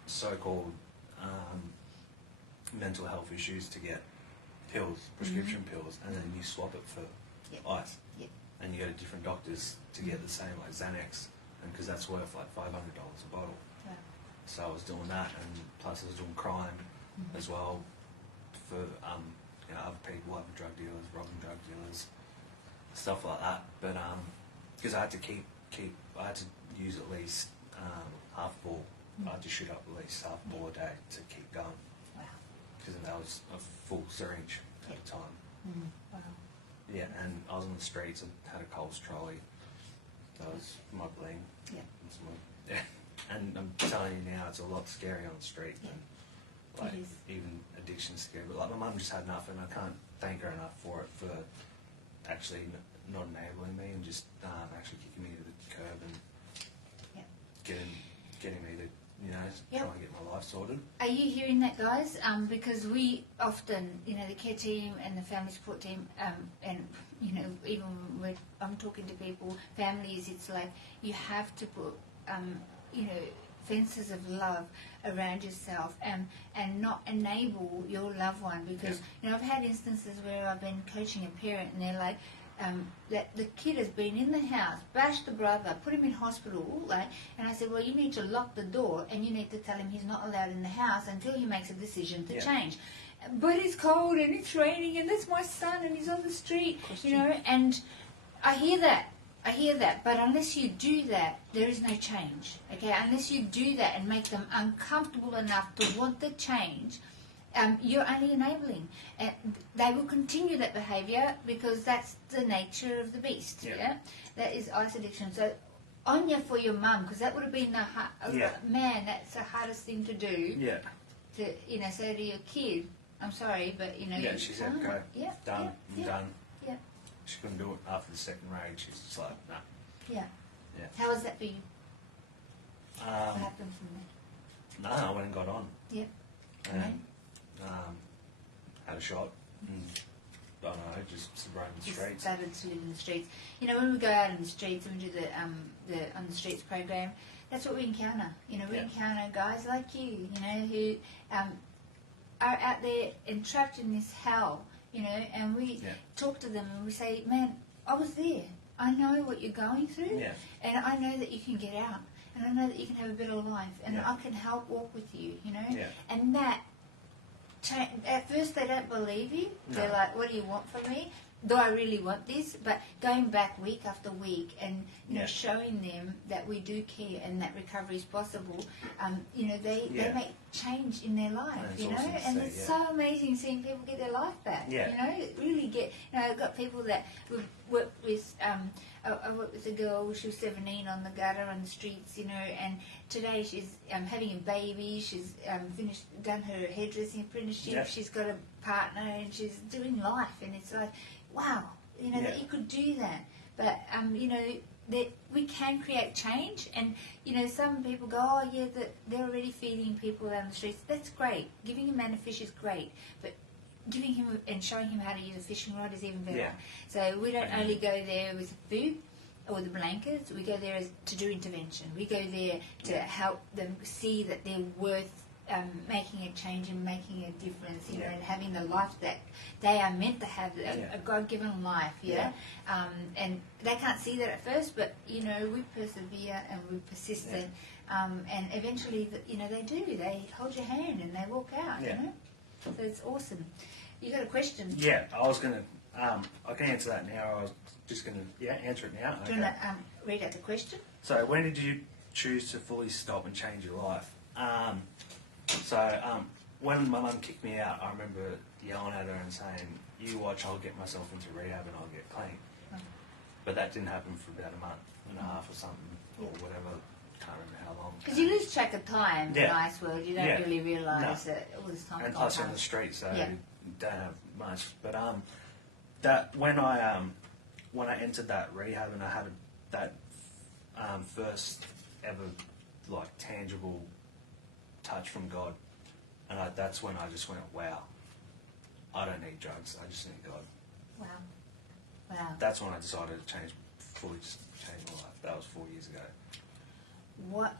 so-called mental health issues to get pills, prescription pills, and then you swap it for ice. Yep. And you go to different doctors to get the same, like Xanax, and because that's worth like $500 a bottle. Wow. So I was doing that, and plus I was doing crime as well for other people, other drug dealers, robbing drug dealers, stuff like that. But because I had to I had to use at least half a ball. I had to shoot up at least half a ball a day to keep going. Wow. Because that was a full syringe at the time. Wow. Yeah, and I was on the streets. I had a Coles trolley. That was my bling. Yeah. And I'm telling you now, it's a lot scarier on the street than like It is. even addiction's scary. But like my mum just had enough, and I can't thank her enough for it, for actually not enabling me and just actually kicking me to the curb and getting me to Yep. try and get my life sorted. Are you hearing that, guys? Because we often, the care team and the family support team, and even when I'm talking to people, families, it's like you have to put, fences of love around yourself and not enable your loved one, because I've had instances where I've been coaching a parent and they're like, that the kid has been in the house, bashed the brother, put him in hospital, right? And I said, well, you need to lock the door and you need to tell him he's not allowed in the house until he makes a decision to change. But it's cold and it's raining and that's my son and he's on the street, and I hear that, but unless you do that, there is no change, okay? Unless you do that and make them uncomfortable enough to want the change, you're only enabling. And they will continue that behaviour because that's the nature of the beast, yeah? That is ice addiction. So, on you for your mum, because that would have been man, that's the hardest thing to do. Yeah. To, say to your kid, I'm sorry, but, Yeah, she said, go. Yeah. Done. I'm done. Yeah. She couldn't do it after the second raid. She's just like, nah. Yeah. Yeah. How was that for you? What happened from there? No, I went and got on. Yeah. And had a shot. And, I don't know, just roam the streets. Started to live in the streets. When we go out in the streets and we do the On the Streets program, that's what we encounter. We encounter guys like you, who are out there entrapped in this hell, and we talk to them and we say, man, I was there. I know what you're going through, and I know that you can get out, and I know that you can have a better life, and I can help walk with you, and that. At first they don't believe you. No. They're like, what do you want from me? Do I really want this? But going back week after week and showing them that we do care and that recovery is possible, they make change in their life, and it's so amazing seeing people get their life back. Really get. I've got people that we've worked with. I worked with a girl. She was 17 on the gutter on the streets, and today she's having a baby. She's done her hairdressing apprenticeship. Yep. She's got a partner and she's doing life. And it's like, wow, that you could do that. But that we can create change. And some people go, oh yeah, they're already feeding people out on the streets. That's great. Giving a man a fish is great, but giving him and showing him how to use a fishing rod is even better. So we don't only go there with the food or the blankets, we go there to do intervention. We go there to help them see that they're worth making a change and making a difference, and having the life that they are meant to have, a God-given life, and they can't see that at first, but, we persevere and we're persistent, and eventually, they do. They hold your hand and they walk out, So it's awesome. You got a question? Yeah, I was going to, I can answer that now. I was just going to, answer it now. Do you want to read out the question? So, when did you choose to fully stop and change your life? When my mum kicked me out, I remember yelling at her and saying, you watch, I'll get myself into rehab and I'll get clean. But that didn't happen for about a month and a half or something, or whatever. Can't remember how long. Because you lose track of time in Ice World. You don't really realise that all this time. And plus you're on the street, so you don't have much. But that when I entered that rehab and I had that first ever tangible touch from God, and that's when I just went, wow, I don't need drugs, I just need God. Wow. That's when I decided to fully change my life. That was 4 years ago. What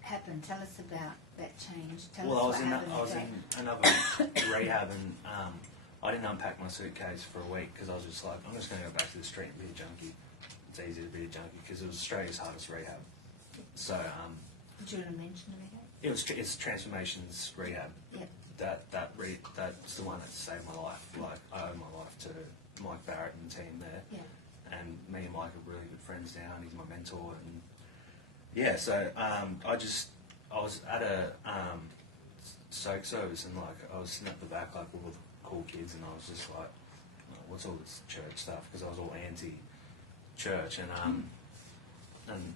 happened? Tell us about that change. I was in another rehab, and I didn't unpack my suitcase for a week because I was just like, I'm just going to go back to the street and be a junkie. It's easy to be a junkie because it was Australia's hardest rehab. So, do you want to mention the rehab? It's Transformations Rehab. Yep. That's the one that saved my life. Like, I owe my life to Mike Barrett and the team there. Yeah. And me and Mike are really good friends now, and he's my mentor. And so I was at a soak service, and I was sitting at the back with all the cool kids, and I was just like, what's all this church stuff? Because I was all anti-church, and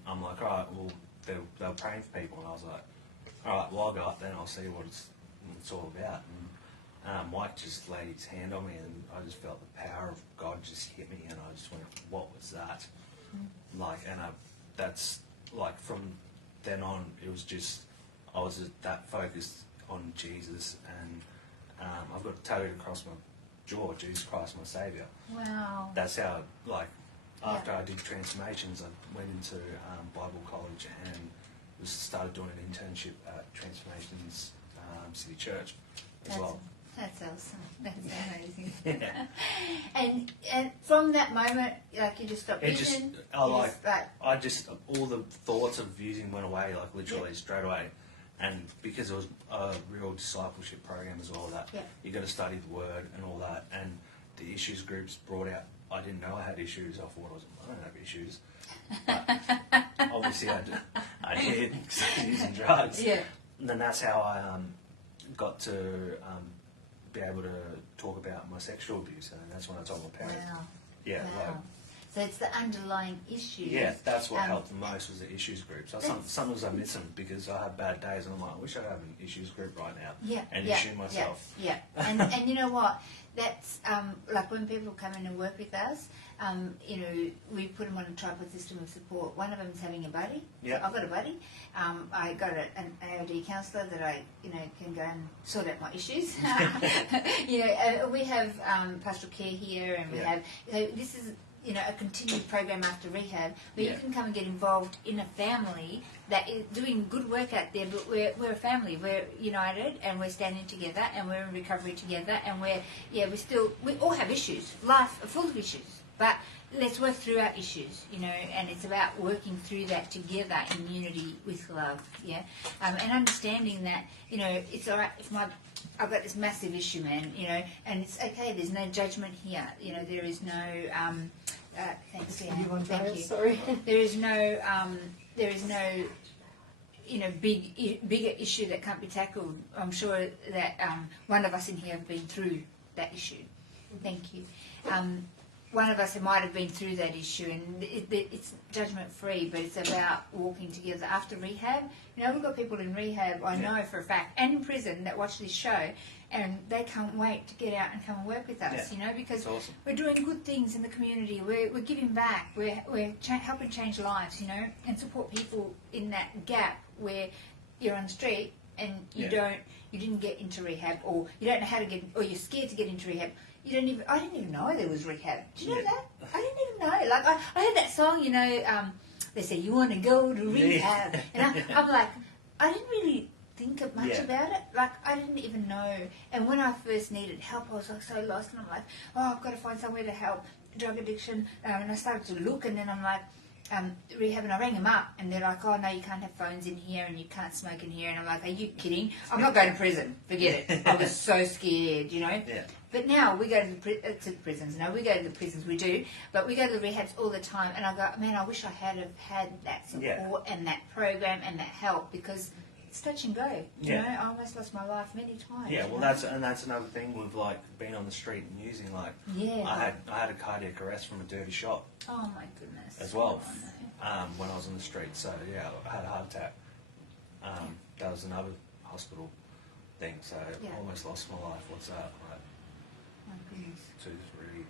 I'm like, all right, well, they were praying for people, and I was like, all right, well, I'll go up there and I'll see what it's all about. And Mike just laid his hand on me, and I just felt the power of God just hit me, and I just went, what was that? That's from then on, it was just, I was that focused on Jesus, and I've got tattooed across my jaw, Jesus Christ, my Saviour. Wow. That's how, like, after I did transformations, I went into Bible college and started doing an internship at Transformations City Church as well. That's awesome. That's amazing. Yeah. And from that moment, like, you just stopped using. All the thoughts of using went away, like literally straight away. And because it was a real discipleship program as well, that you got to study the Word and all that, and the issues groups brought out. I didn't know I had issues. I thought I don't have issues. But obviously I did because I was using drugs. Yeah. And then that's how I got to be able to talk about my sexual abuse, and that's when I told my parents. Wow. Yeah. Wow. Like, so it's the underlying issue. yeah, that's what helped the most was the issues group. So sometimes I miss them because I have bad days, and I'm like, I wish I had an issues group right now. And issue myself. Yeah. And you know what? That's like when people come in and work with us. You know, we put them on a tripod system of support. One of them is having a buddy. Yeah. So I've got a buddy. I got an AOD counsellor that I, can go and sort out my issues. We have pastoral care here, and we have. So this is, a continued program after rehab where you can come and get involved in a family that is doing good work out there, but we're a family. We're united, and we're standing together, and we're in recovery together, and we all have issues. Life full of issues. But let's work through our issues, and it's about working through that together in unity with love, and understanding that, it's all right if I've got this massive issue, man, and it's okay. There's no judgment here, there is no. Thanks, Anne. Thank you. Sorry. There is no. Bigger issue that can't be tackled. I'm sure that one of us in here have been through that issue. Thank you. One of us might have been through that issue, and it's judgment-free, but it's about walking together. After rehab, we've got people in rehab, I know for a fact, and in prison that watch this show, and they can't wait to get out and come and work with us, because awesome. We're doing good things in the community, we're giving back, we're helping change lives, and support people in that gap where you're on the street and you didn't get into rehab, or you don't know how to get, or you're scared to get into rehab. I didn't even know there was rehab. Do you know that? I didn't even know. Like, I heard that song, they say, you want to go to rehab. And I'm like, I didn't really think much about it. Like, I didn't even know. And when I first needed help, I was like so lost. And I'm like, I've got to find somewhere to help drug addiction. And I started to look, and then I'm like, rehab, and I rang them up, and they're like, oh no, you can't have phones in here, and you can't smoke in here. And I'm like, are you kidding? I'm not going to prison. Forget it. I was so scared, Yeah. But now we go to the prisons. No, we go to the prisons. We do, but we go to the rehabs all the time. And I go, man, I wish I had had that support and that program and that help, because it's touch and go. You know, I almost lost my life many times. Yeah, well, that's another thing with like being on the street and using I had a cardiac arrest from a dirty shot. Oh my goodness. As well, Oh, no. when I was on the street. So I had a heart attack. That was another hospital thing. So I almost lost my life. What's that? Like, My goodness. 2, 3,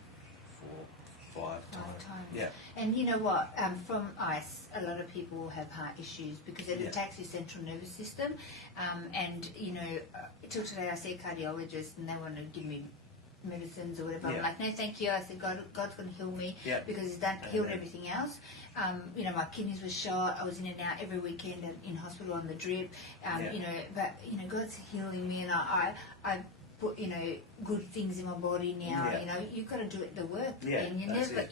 4, 5 times. Yeah. And you know what? From ICE, a lot of people have heart issues because it attacks your central nervous system. Till today I see a cardiologist and they want to give me medicines or whatever. I'm like, no, thank you. I said, God's going to heal me because He's healed everything else. My kidneys were shot. I was in and out every weekend in hospital on the drip. But God's healing me, and I put good things in my body now. You've got to do the work, and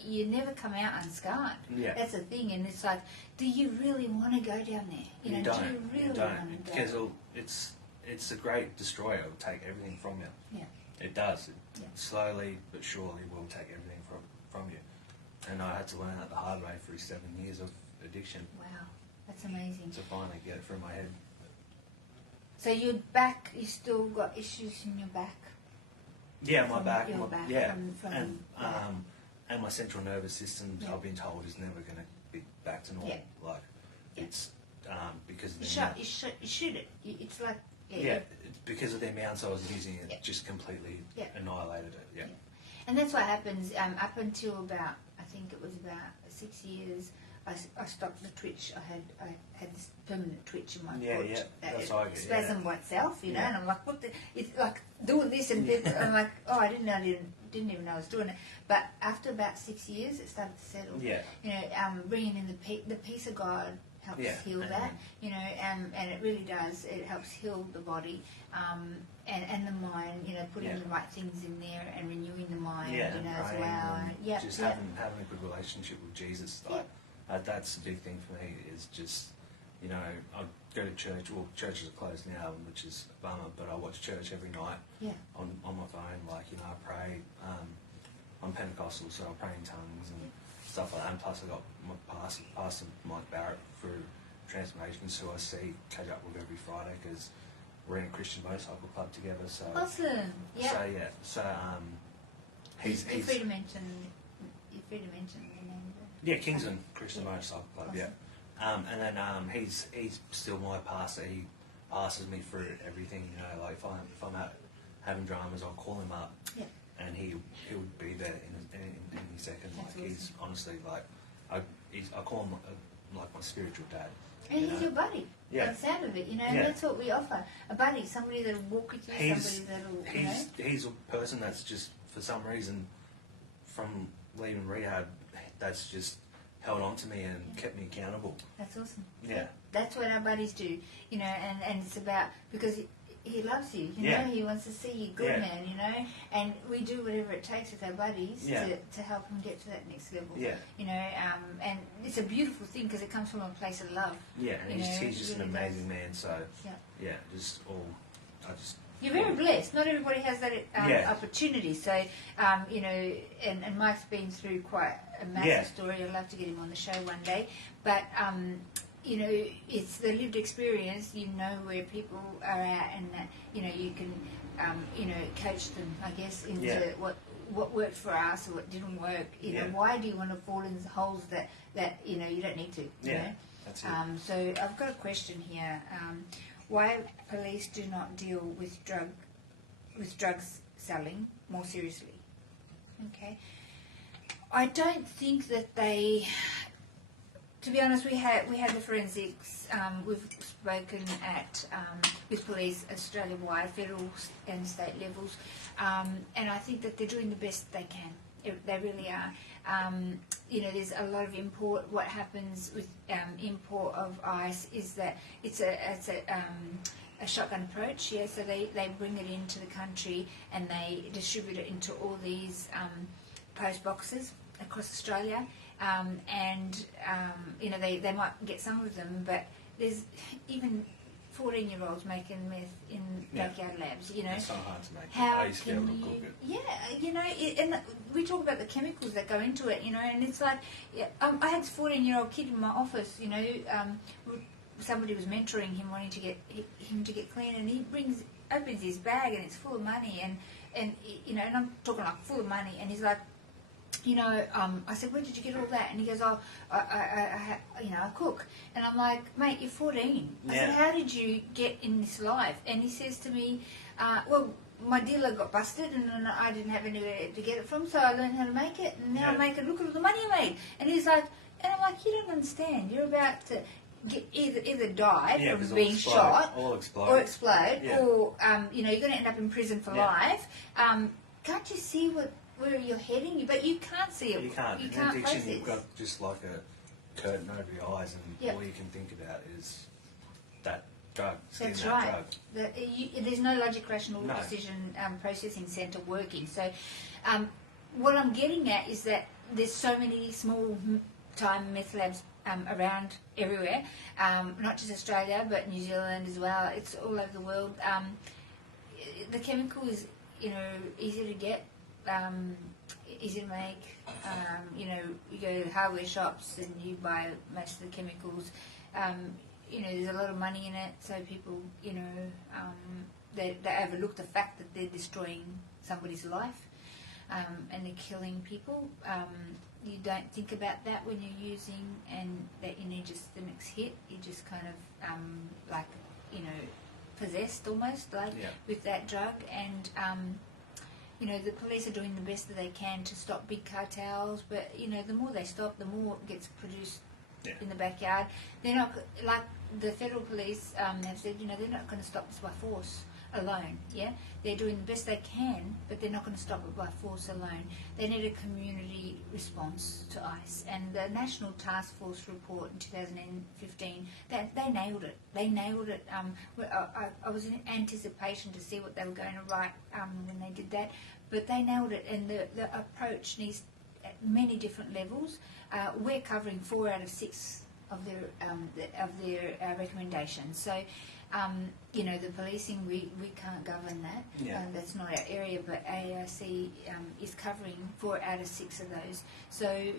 you never come out unscarred. That's the thing, and it's like, do you really want to go down there? You don't. Do you really want to go? Because it's a great destroyer. It'll take everything from you. Yeah. It does. It slowly but surely will take everything from you. And I had to learn that the hard way through 7 years of addiction. Wow, that's amazing. To finally get it through my head. So your back, you still got issues in your back? Yeah, my back. Your back. And my central nervous system, I've been told, is never going to be back to normal. Like, it's because of you shoot it. It's like because of the amounts I was using, it just completely annihilated it. Yeah. And that's what happens up until about, I think it was about 6 years. I stopped the twitch. I had this permanent twitch in my foot. Yeah. That's what I get. Spasm by itself, you know. Yeah. And I'm like, what the? It's like doing this, and then I'm like, oh, I didn't even know I was doing it. But after about 6 years, it started to settle. Yeah. You know, bringing in the peace of God helps heal that. You know, and it really does. It helps heal the body. And the mind, you know, putting the right things in there and renewing the mind, you know, as well. Just having a good relationship with Jesus, like that's the big thing for me. Is just, you know, I go to church. Well, churches are closed now, which is a bummer. But I watch church every night on my phone. Like, you know, I pray. I'm Pentecostal, so I pray in tongues and stuff like that. And plus, I got my pastor Mike Barrett through Transformations, who I catch up with every Friday because we're in a Christian motorcycle club together. So awesome. Yeah. So he's free to mention. You're free to mention the name. Yeah, Kingsland Christian Motorcycle Club. Awesome. Yeah. And then he's still my pastor. He passes me through everything. You know, like if I'm out having dramas, I'll call him up. Yeah. And he'll be there in any second. That's like awesome. He's honestly like I call him like my spiritual dad. And he's your buddy. Yeah. By the sound of it, you know, and that's what we offer. A buddy, somebody that'll walk with you, somebody that'll, you know. He's a person that's just, for some reason, from leaving rehab, that's just held on to me and kept me accountable. That's awesome. Yeah. That's what our buddies do, you know, and it's about, because he loves you, you know, he wants to see you good, man, you know, and we do whatever it takes with our buddies to help them get to that next level, you know, and it's a beautiful thing because it comes from a place of love. Yeah, and he's just really an amazing man, so, You're very blessed. Not everybody has that opportunity. So, you know, and Mike's been through quite a massive story. I'd love to get him on the show one day. But, you know, it's the lived experience. You know where people are at, and that, you know, you can, you know, coach them, I guess, into what worked for us or what didn't work. You know, why do you want to fall in holes that you know, you don't need to? You know? That's it. So I've got a question here. Why police do not deal with drugs selling more seriously? Okay, I don't think that they. To be honest, we had the forensics. We've spoken at with police Australia-wide, federal and state levels, and I think that they're doing the best they can. They really are. You know, there's a lot of import. What happens with import of ice is that it's a shotgun approach. Yeah, so they bring it into the country and they distribute it into all these post boxes across Australia. And you know, they might get some of them, but there's even 14-year-olds making meth in backyard labs, you know. It's so hard to make. How I used to be able to cook it. Yeah, you know, and we talk about the chemicals that go into it, you know, and it's like, I had this 14-year-old kid in my office, you know, somebody was mentoring him, wanting to get him to get clean, and he opens his bag and it's full of money, and you know, and I'm talking like full of money, and he's like, you know, I said, where did you get all that? And he goes, oh, I you know, I cook. And I'm like, mate, you're 14. I said, how did you get in this life? And he says to me, well, my dealer got busted and I didn't have anywhere to get it from, so I learned how to make it, and now I make it. Look at all the money I made. And he's like, and I'm like, you don't understand. You're about to get either die from being shot or explode, or you know, you're going to end up in prison for life. Can't you see where you're heading? But you can't see it. You can't. You in can't addiction, process. you've got just like a curtain over your eyes, and all you can think about is that drug. That's right. There's no logic, rational decision processing centre working. So what I'm getting at is that there's so many small-time meth labs around everywhere, not just Australia, but New Zealand as well. It's all over the world. The chemical is, you know, easy to get, easy to make. You know, you go to hardware shops and you buy most of the chemicals. You know, there's a lot of money in it, so people, you know, they overlook the fact that they're destroying somebody's life and they're killing people. You don't think about that when you're using, and that you need just the next hit. You just kind of like, you know, possessed almost, like with that drug. And you know, the police are doing the best that they can to stop big cartels, but you know, the more they stop, the more gets produced in the backyard. They're not, like the federal police have said, they're not going to stop this by force alone, yeah? They're doing the best they can, but they're not going to stop it by force alone. They need a community response to ICE. And the National Task Force report in 2015, they nailed it. They nailed it. I was in anticipation to see what they were going to write when they did that, but they nailed it. And the approach needs at many different levels. We're covering 4 out of 6 of their recommendations. So, the policing, we can't govern that. Yeah. That's not our area, but AARC is covering 4 out of 6 of those. So,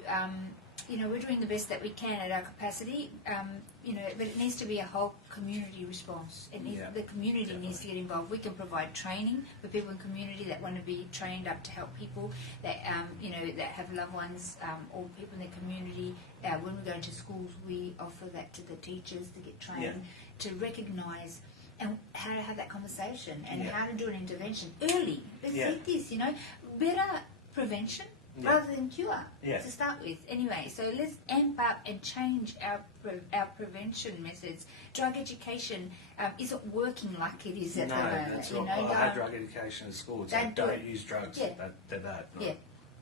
we're doing the best that we can at our capacity, but it needs to be a whole community response. The community Definitely needs to get involved. We can provide training for people in community that want to be trained up to help people that, that have loved ones or people in the community. When we go into schools, we offer that to the teachers to get trained to recognise and how to have that conversation and how to do an intervention early. Let's take this, better prevention rather than cure to start with. Anyway, so let's amp up and change our prevention methods. Drug education isn't working like it is at the moment. No, that's right. I had drug education at school. It's like, don't use drugs. Yeah. They're bad. No. Yeah.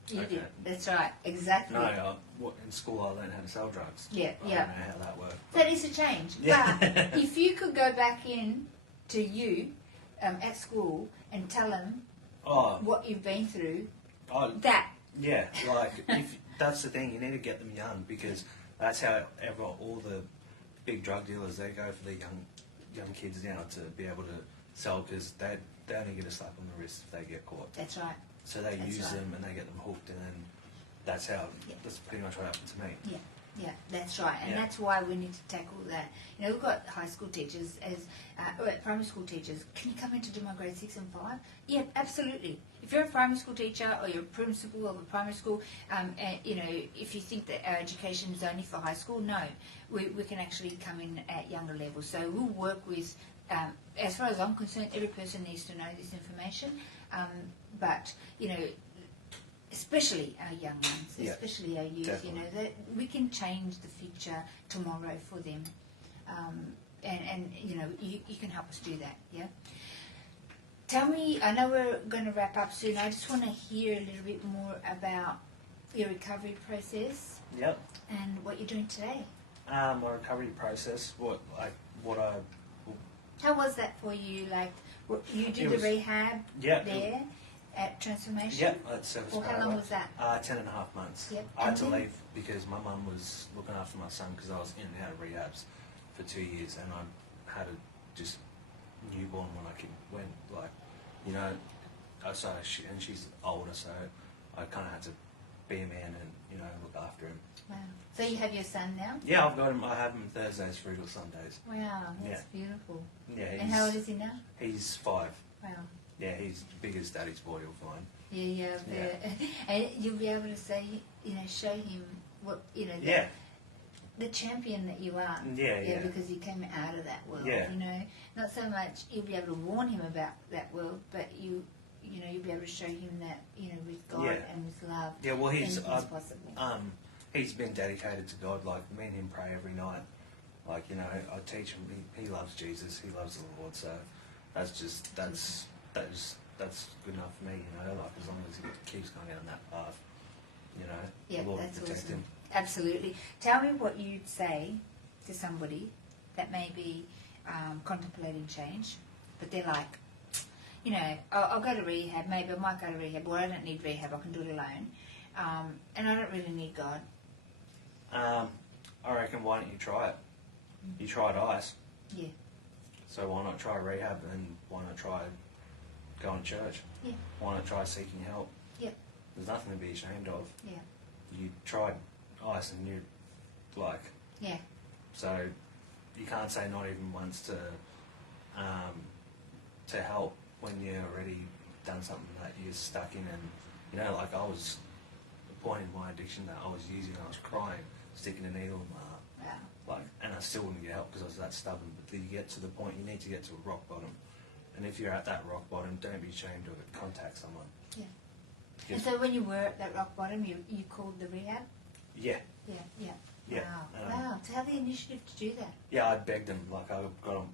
You did. That's right. Exactly. No, in school I learned how to sell drugs. Yeah, I don't know how that worked. That is a change. Yeah. But if you could go back in to you at school and tell them what you've been through, Yeah, that's the thing. You need to get them young because that's how all the big drug dealers, they go for the young kids now to be able to sell because they only get a slap on the wrist if they get caught. That's right. So they use them and they get them hooked, and then that's pretty much what happened to me. Yeah, that's right, and that's why we need to tackle that. We've got high school teachers primary school teachers. Can you come in to do my grade 6 and 5? Yeah, absolutely. If you're a primary school teacher or you're a principal of a primary school, if you think that our education is only for high school, no, we can actually come in at younger levels. So we'll work with, as far as I'm concerned, every person needs to know this information, but especially our young ones, especially our youth, definitely. That we can change the future tomorrow for them. And you can help us do that, yeah? Tell me, I know we're going to wrap up soon, I just want to hear a little bit more about your recovery process. Yep. And what you're doing today. My recovery process, How was that for you? Like, you did the rehab there at Transformation? Yep, at Service Well, how long was that? 10.5 months. Yep. I had to leave because my mum was looking after my son because I was in and out of rehabs for 2 years, and I had a just newborn when and she's older, so I kind of had to be a man and look after him. Wow. So you have your son now? Yeah, I've got him. I have him Thursdays through to Sundays. Wow, that's beautiful. Yeah. And how old is he now? He's 5. Wow. Yeah, he's big as Daddy's boy, you'll find. Yeah. And you'll be able to say, show him what, the champion that you are. Yeah. Because you came out of that world, Yeah. Not so much you'll be able to warn him about that world, but you'll be able to show him that, with God and with love, yeah, well, anything's possible. He's been dedicated to God. Like, me and him pray every night. Like, I teach him. He loves Jesus. He loves the Lord. So that's good enough for me. Like, as long as he keeps going down that path, Yeah, the Lord will that's protect awesome. him. Absolutely. Tell me what you'd say to somebody that may be contemplating change, but they're like, I'll go to rehab, maybe I might go to rehab, or I don't need rehab, I can do it alone, and I don't really need God. I reckon, why don't you try it? You tried ICE. Yeah. So why not try rehab, and why not try going to church? Yeah. Why not try seeking help? Yeah. There's nothing to be ashamed of. Yeah. You tried ICE and you Yeah. so you can't say not even once to help when you've already done something that you're stuck in. And I was the point in my addiction that I was using, I was crying, sticking a needle in my heart. Wow. And I still wouldn't get help because I was that stubborn. But you get to the point, you need to get to a rock bottom, and if you're at that rock bottom, don't be ashamed of it. Contact someone. Yeah. And so when you were at that rock bottom, you called the rehab? Yeah. Yeah. Yeah. Wow. So have the initiative to do that. Yeah, I begged them. Like I got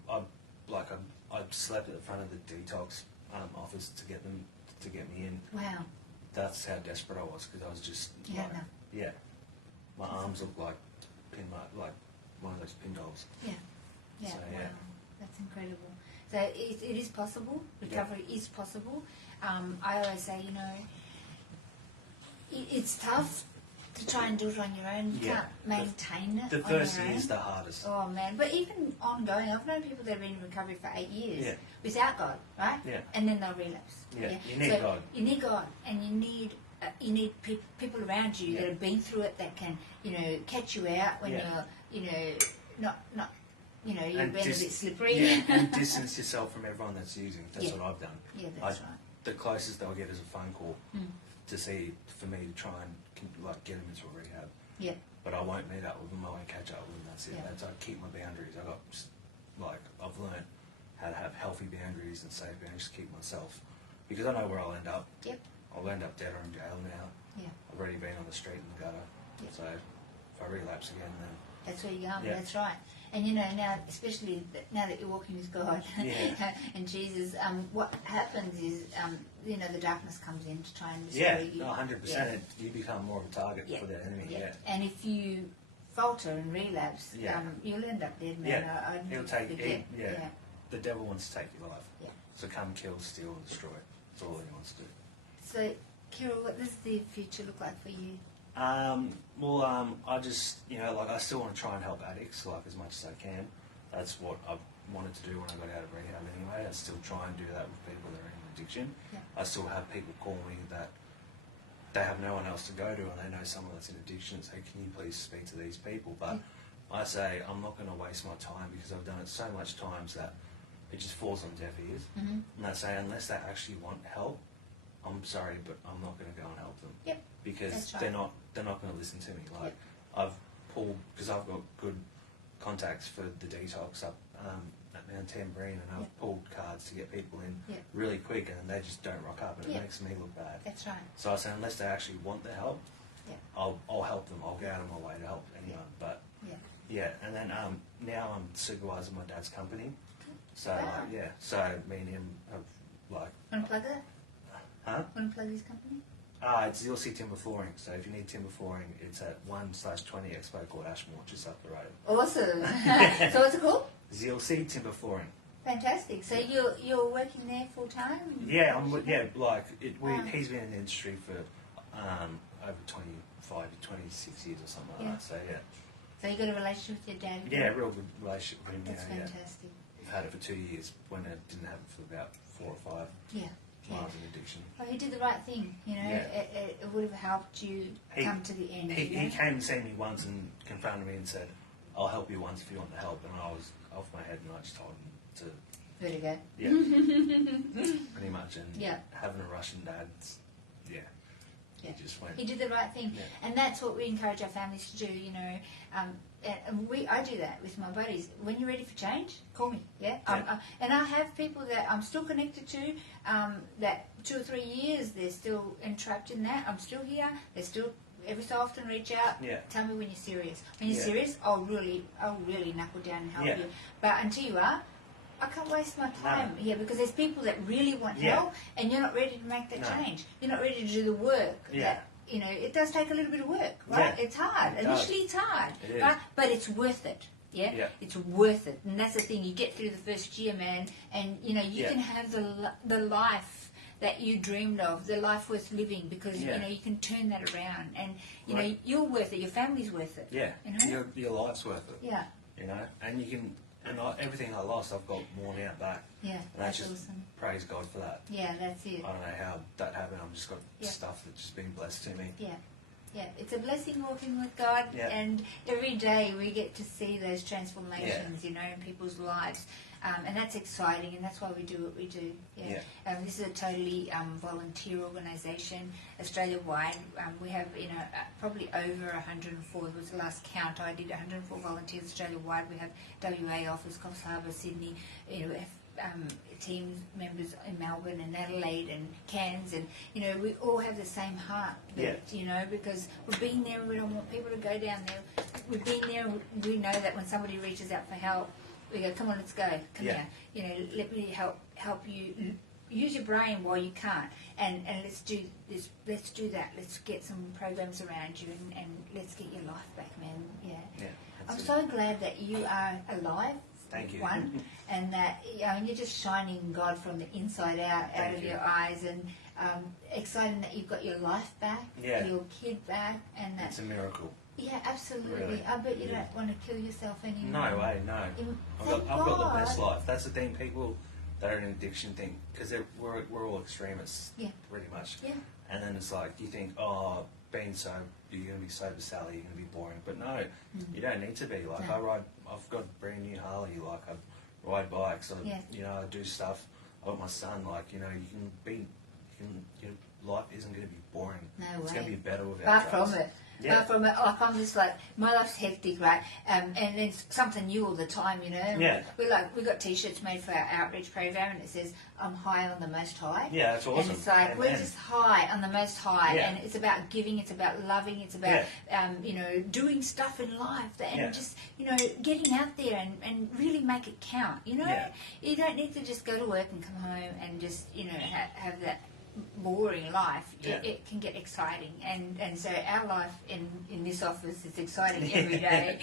them. I slept at the front of the detox office to get them to get me in. Wow. That's how desperate I was because I was just Yeah, like, no. yeah. My arms looked like like one of those pin dolls. Yeah. Yeah. So, wow. yeah. That's incredible. So it is possible. Recovery is possible. I always say, you know, it's tough to try and do it on your own. You can't maintain it The on your first own. year is the hardest. Oh man, but even ongoing, I've known people that have been in recovery for 8 years Yeah. without God, right? Yeah. And then they'll relapse. Yeah, you need so God. You need God, and you need people around you that have been through it that can, you know, catch you out when you're, you know, not, you know, you're being a bit slippery. Yeah, and distance yourself from everyone that's using. That's what I've done. Yeah, that's right. The closest they'll get is a phone call to see, for me to try and like get them into a rehab. Yeah. But I won't meet up with them. I won't catch up with them. That's it. Yeah. That's, I keep my boundaries. I've learned how to have healthy boundaries and safe boundaries to keep myself, because I know where I'll end up. Yep. I'll end up dead or in jail now. Yeah. I've already been on the street in the gutter. Yep. So if I relapse again, then That's where you're going. Yeah. That's right. And you know, now, especially now that you're walking with God and Jesus, what happens is, you know, the darkness comes in to try and destroy you. 100%. You become more of a target for the enemy. Yeah. And if you falter and relapse, you'll end up dead, man. Yeah. I He'll never take. forget. The devil wants to take your life. Yeah. So come kill, steal, and destroy. That's all he wants to do. So, Kyryl, what does the future look like for you? I just, you know, like I still want to try and help addicts, like as much as I can. That's what I wanted to do when I got out of rehab anyway. I still try and do that with people that are in addiction. Yeah. I still have people call me that they have no one else to go to and they know someone that's in addiction, say, can you please speak to these people? But I say, I'm not going to waste my time because I've done it so much times that it just falls on deaf ears. Mm-hmm. And I say, unless they actually want help, I'm sorry, but I'm not going to go and help them. Yep. Because That's right. they're not going to listen to me. Like I've pulled, because I've got good contacts for the detox up at Mount Tambourine, and I've pulled cards to get people in really quick, and they just don't rock up, and it makes me look bad. That's right. So I say, unless they actually want the help, I'll help them. I'll go out of my way to help anyone. But and then now I'm supervising my dad's company. So so me and him have like. Want to plug that? Huh? Want to plug his company? It's ZLC Timber Flooring. So if you need timber flooring, it's at 1/20 Expo Court, Ashmore, just up the road. Awesome. So what's it called? ZLC Timber Flooring. Fantastic. So you're working there full time? Yeah, he's been in the industry for over 25 to 26 years or something like that. So So you got a relationship with your dad? Yeah, real good relationship with him. That's fantastic. We've had it for 2 years when I didn't have it for about 4 or 5. Yeah. When I was in addiction. Well, he did the right thing, you know. It would have helped you come to the end. He came and seen me once and confronted me and said, I'll help you once if you want the help. And I was off my head and I just told him to... Very good. Yeah. Pretty much. And having a Russian dad, he just went... He did the right thing. Yeah. And that's what we encourage our families to do, you know. I do that with my buddies. When you're ready for change, call me. And I have people that I'm still connected to. That 2 or 3 years they're still entrapped in that. I'm still here. They still every so often reach out. Tell me when you're serious. When you're serious, I'll really knuckle down and help you. But until you are, I can't waste my time here because there's people that really want help, and you're not ready to make that change. You're not ready to do the work. That, you know, it does take a little bit of work, right? It's hard. Initially, it's hard, right? But it's worth it. Yeah? It's worth it, and that's the thing. You get through the first year, man, and you know you can have the life that you dreamed of, the life worth living, because you know you can turn that around, and you know you're worth it. Your family's worth it. Yeah, you know? your life's worth it. Yeah, you know, and you can. And everything I lost, I've got worn out back. Yeah, and that's just awesome. Praise God for that. Yeah, that's it. I don't know how that happened. I've just got stuff that's just been blessed to me. Yeah. Yeah, it's a blessing walking with God, and every day we get to see those transformations, you know, in people's lives, and that's exciting, and that's why we do what we do. This is a totally volunteer organisation, Australia-wide. We have, you know, probably over 104. It was the last count I did. 104 volunteers Australia-wide. We have WA office, Coffs Harbour, Sydney. You know, we have team members in Melbourne and Adelaide and Cairns, and we all have the same heart. Because we've been there and we don't want people to go down there. We've been there and we know that when somebody reaches out for help, we go, come on, let's go, come here. Let me help you. Use your brain while you can't, and let's do this. Let's do that. Let's get some programs around you, and let's get your life back, man. I'm so glad that you are alive. Thank you. One, and that you're just shining God from the inside out of your eyes, and exciting that you've got your life back, your kid back, and it's a miracle. Yeah, absolutely. Really. I bet you don't want to kill yourself anymore. No way, no. I've got the best life. That's the thing. People that are in addiction think, because we're all extremists, pretty much. Yeah. And then it's like you think, oh, being sober, you're going to be sober, Sally, you're going to be boring. But no, you don't need to be. Like I've got a brand new Harley. Like I ride bikes. I do stuff. I got my son. Like your life isn't going to be boring. No It's way. going to be better without Far from it. Yeah. From it, like I'm just like my life's hectic, right? And it's something new all the time, Yeah. We got T-shirts made for our outreach program, and it says "I'm high on the most high." Yeah, that's awesome. And it's like we're just high on the most high, Yeah. and it's about giving, it's about loving, it's about doing stuff in life, and just getting out there and really make it count. Yeah. You don't need to just go to work and come home and just have that boring life. It can get exciting, and so our life in this office is exciting every day.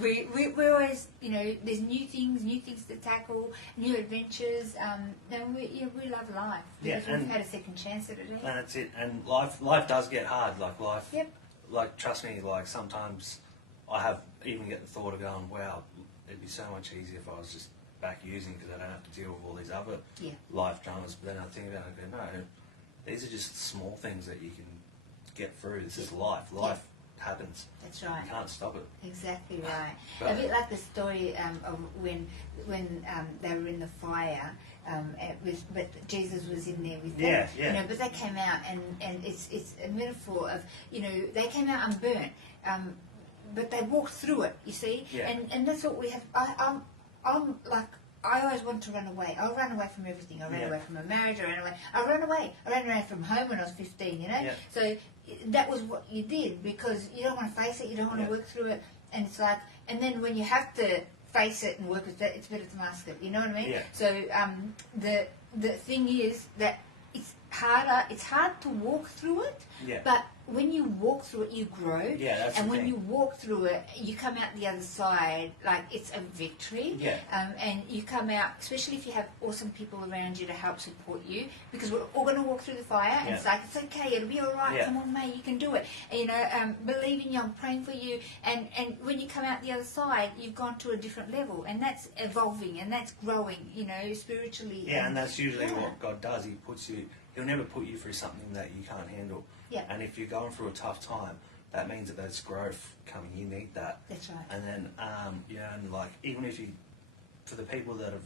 We always there's new things to tackle, new adventures, and we love life because we've had a second chance at it. And that's it. And life does get hard. Like life. Yep. Like trust me. Like sometimes I even get the thought of going, wow, it'd be so much easier if I was just back using, because I don't have to deal with all these other life dramas. But then I think about it and go, no, these are just small things that you can get through. This is life. Life happens. That's right. You can't stop it. Exactly right. A bit like the story of when they were in the fire, but Jesus was in there with them. Yeah. But they came out, and it's a metaphor of they came out unburnt, but they walked through it. You see, and that's what we have. I'm like, I always want to run away. I'll run away from everything. I ran away from a marriage. I ran away from home when I was 15, So that was what you did, because you don't want to face it. You don't want to work through it. And it's like, and then when you have to face it and work with it, it's better to mask it. You know what I mean? Yeah. So the thing is that it's harder. It's hard to walk through it. Yeah. But when you walk through it, you grow. Yeah, that's and the when thing. you walk through it, you come out the other side like it's a victory. Yeah. And you come out, especially if you have awesome people around you to help support you, because we're all going to walk through the fire, and it's like, it's okay, it'll be all right. Yeah. Come on, mate, you can do it. And, believe in you, I'm praying for you. And when you come out the other side, you've gone to a different level, and that's evolving, and that's growing, spiritually. Yeah, and that's usually what God does. He'll never put you through something that you can't handle. Yeah. And if you're going through a tough time, that means that there's growth coming. You need that. That's right. And then, and like, even if for the people that have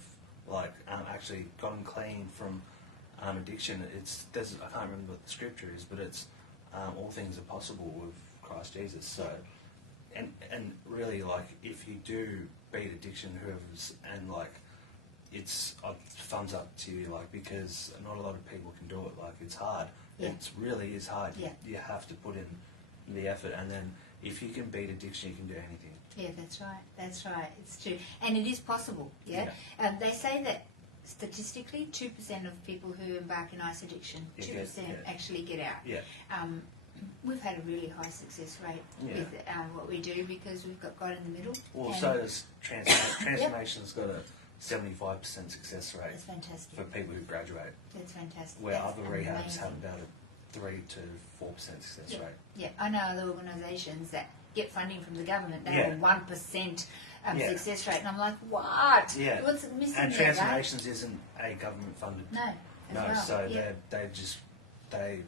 like actually gotten clean from addiction, I can't remember what the scripture is, but it's all things are possible with Christ Jesus. So, and really, like, if you do beat addiction, it's a thumbs up to you, like, because not a lot of people can do it. Like, it's hard. Yeah. It really is hard. Yeah. You have to put in the effort, and then if you can beat addiction, you can do anything. Yeah, that's right. That's right. It's true, and it is possible. Yeah. They say that statistically, 2% of people who embark in ice addiction, 2% actually get out. Yeah. We've had a really high success rate with what we do, because we've got God in the middle. Well, so does Transformation's got a 75% success rate. That's fantastic. For people who graduate. That's fantastic. Where That's other rehabs amazing. have about a 3 to 4% success rate. Yeah, I know other organisations that get funding from the government, they have a 1% success rate, and I'm like, what? Yeah. What's missing and there? Transformations isn't a government funded. No. So they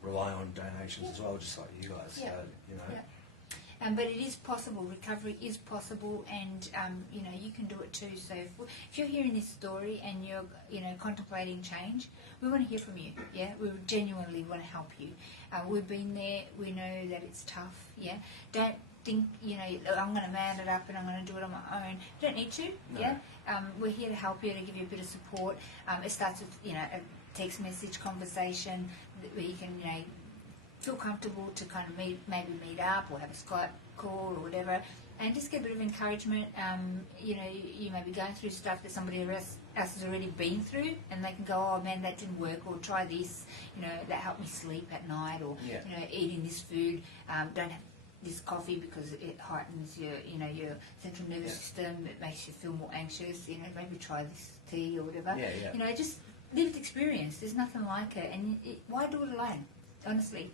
rely on donations as well, just like you guys. Yeah. So, But it is possible. Recovery is possible, and you can do it too. So if you're hearing this story and you're contemplating change, we want to hear from you. Yeah, we genuinely want to help you. We've been there. We know that it's tough. Yeah, think, you know, I'm going to man it up and I'm going to do it on my own. You don't need to, No. yeah. We're here to help you, to give you a bit of support. It starts with, you know, a text message conversation where you can, you know, feel comfortable to kind of maybe meet up or have a Skype call or whatever, and just get a bit of encouragement. You know, you may be going through stuff that somebody else has already been through, and they can go, oh man, that didn't work, or try this, you know, that helped me sleep at night, or Yeah. you know, eating this food, don't have this coffee because it heightens your, you know, your central nervous system. It makes you feel more anxious. You know, maybe try this tea or whatever. Yeah, yeah. You know, just lived experience. There's nothing like it, and why do it alone? Honestly,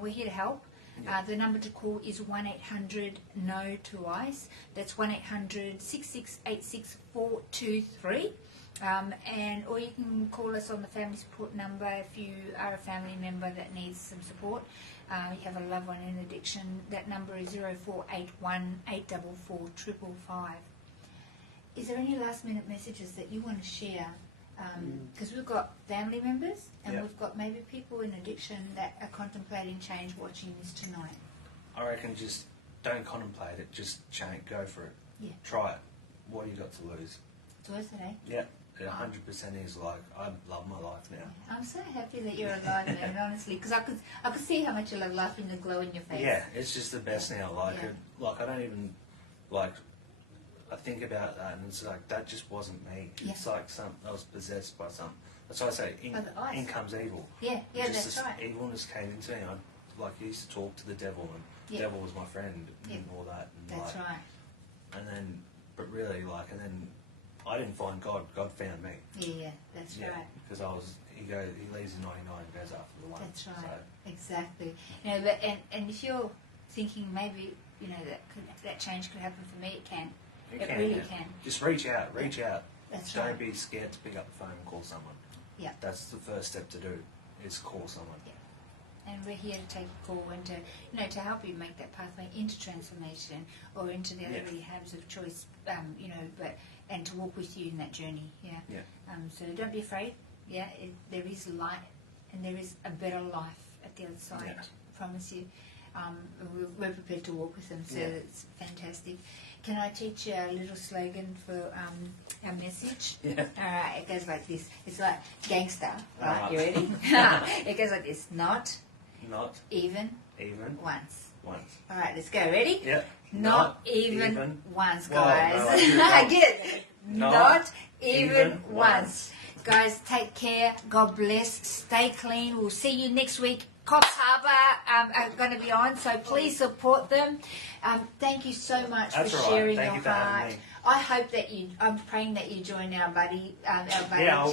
we're here to help. Yeah. The number to call is 1-800-NO to ICE. That's 1-800-6686-423. And or you can call us on the family support number if you are a family member that needs some support. You have a loved one in addiction. That number is 0481 844 555. Is there any last minute messages that you want to share? Because we've got family members and we've got maybe people in addiction that are contemplating change watching this tonight. I reckon just don't contemplate it, just change, go for it. Yeah. Try it. What do you got to lose? It's worth it, eh? Yeah, it 100% is. Like, I love my life now. I'm so happy that you're alive, man, honestly, because I could see how much you love life in the glow in your face. Yeah, it's just the best now. Like, Yeah. like I don't even, like, I think about that and it's like, that just wasn't me. Yeah. It's like I was possessed by something. That's why I say, By the ice. in comes evil. Yeah, Just that's this right. evilness came into me. I used to talk to the devil, and the Yeah. devil was my friend and all that. And That's like, right. And then, but really, like, and then I didn't find God. God found me. Yeah, that's right. Because he leaves the 99 and goes after the one. That's right. So, Exactly. You know, but and if you're thinking maybe, you know, that change could happen for me, it can. It really can. Just reach out. Reach out. That's Don't right. be scared to pick up the phone and call someone. Yeah. That's the first step to do. Is call someone. Yeah. And we're here to take a call and to, you know, to help you make that pathway into transformation or into the other rehabs of choice, you know, and to walk with you in that journey. Yeah. Yeah. So don't be afraid. Yeah. There is light and there is a better life at the other side. Yeah. I promise you. We're prepared to walk with them, so it's fantastic. Can I teach you a little slogan for our message? Yeah. All right, it goes like this. It's like gangster. Right, Alright. you ready? It goes like this. Not even Even once. once. All right, let's go. Ready? Yeah. Not even once, Whoa, guys. no, I do not. Good. Not even even once. Guys, take care. God bless. Stay clean. We'll see you next week. Coffs Harbour are going to be on, so please support them. Thank you so much That's for all right. sharing Thank your you for having heart. me. I hope that I'm praying that you join our buddy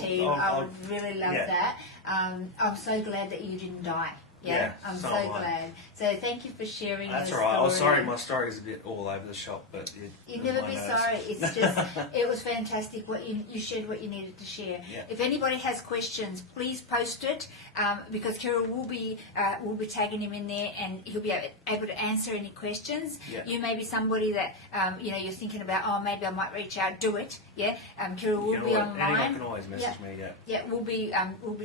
team. I would really love that. I'm so glad that you didn't die. Yeah, I'm so glad. So thank you for sharing. That's your all right. I was story. sorry, my story is a bit all over the shop, but You'd never be sorry. It's just, it was fantastic. What you shared, what you needed to share. Yeah. If anybody has questions, please post it because Kyryl will be tagging him in there, and he'll be able to answer any questions. Yeah. You may be somebody that you know, you're thinking about. Oh, maybe I might reach out. Do it. Yeah. Kyryl will be online. Anyone can always message me. Yeah. Yeah, we'll be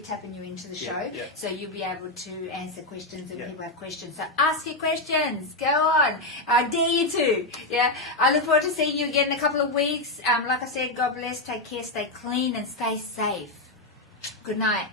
tapping you into the show, yeah. so you'll be able to answer questions if Yeah. people have questions. So ask your questions. Go on. I dare you to. Yeah. I look forward to seeing you again in a couple of weeks. Like I said, God bless. Take care. Stay clean and stay safe. Good night.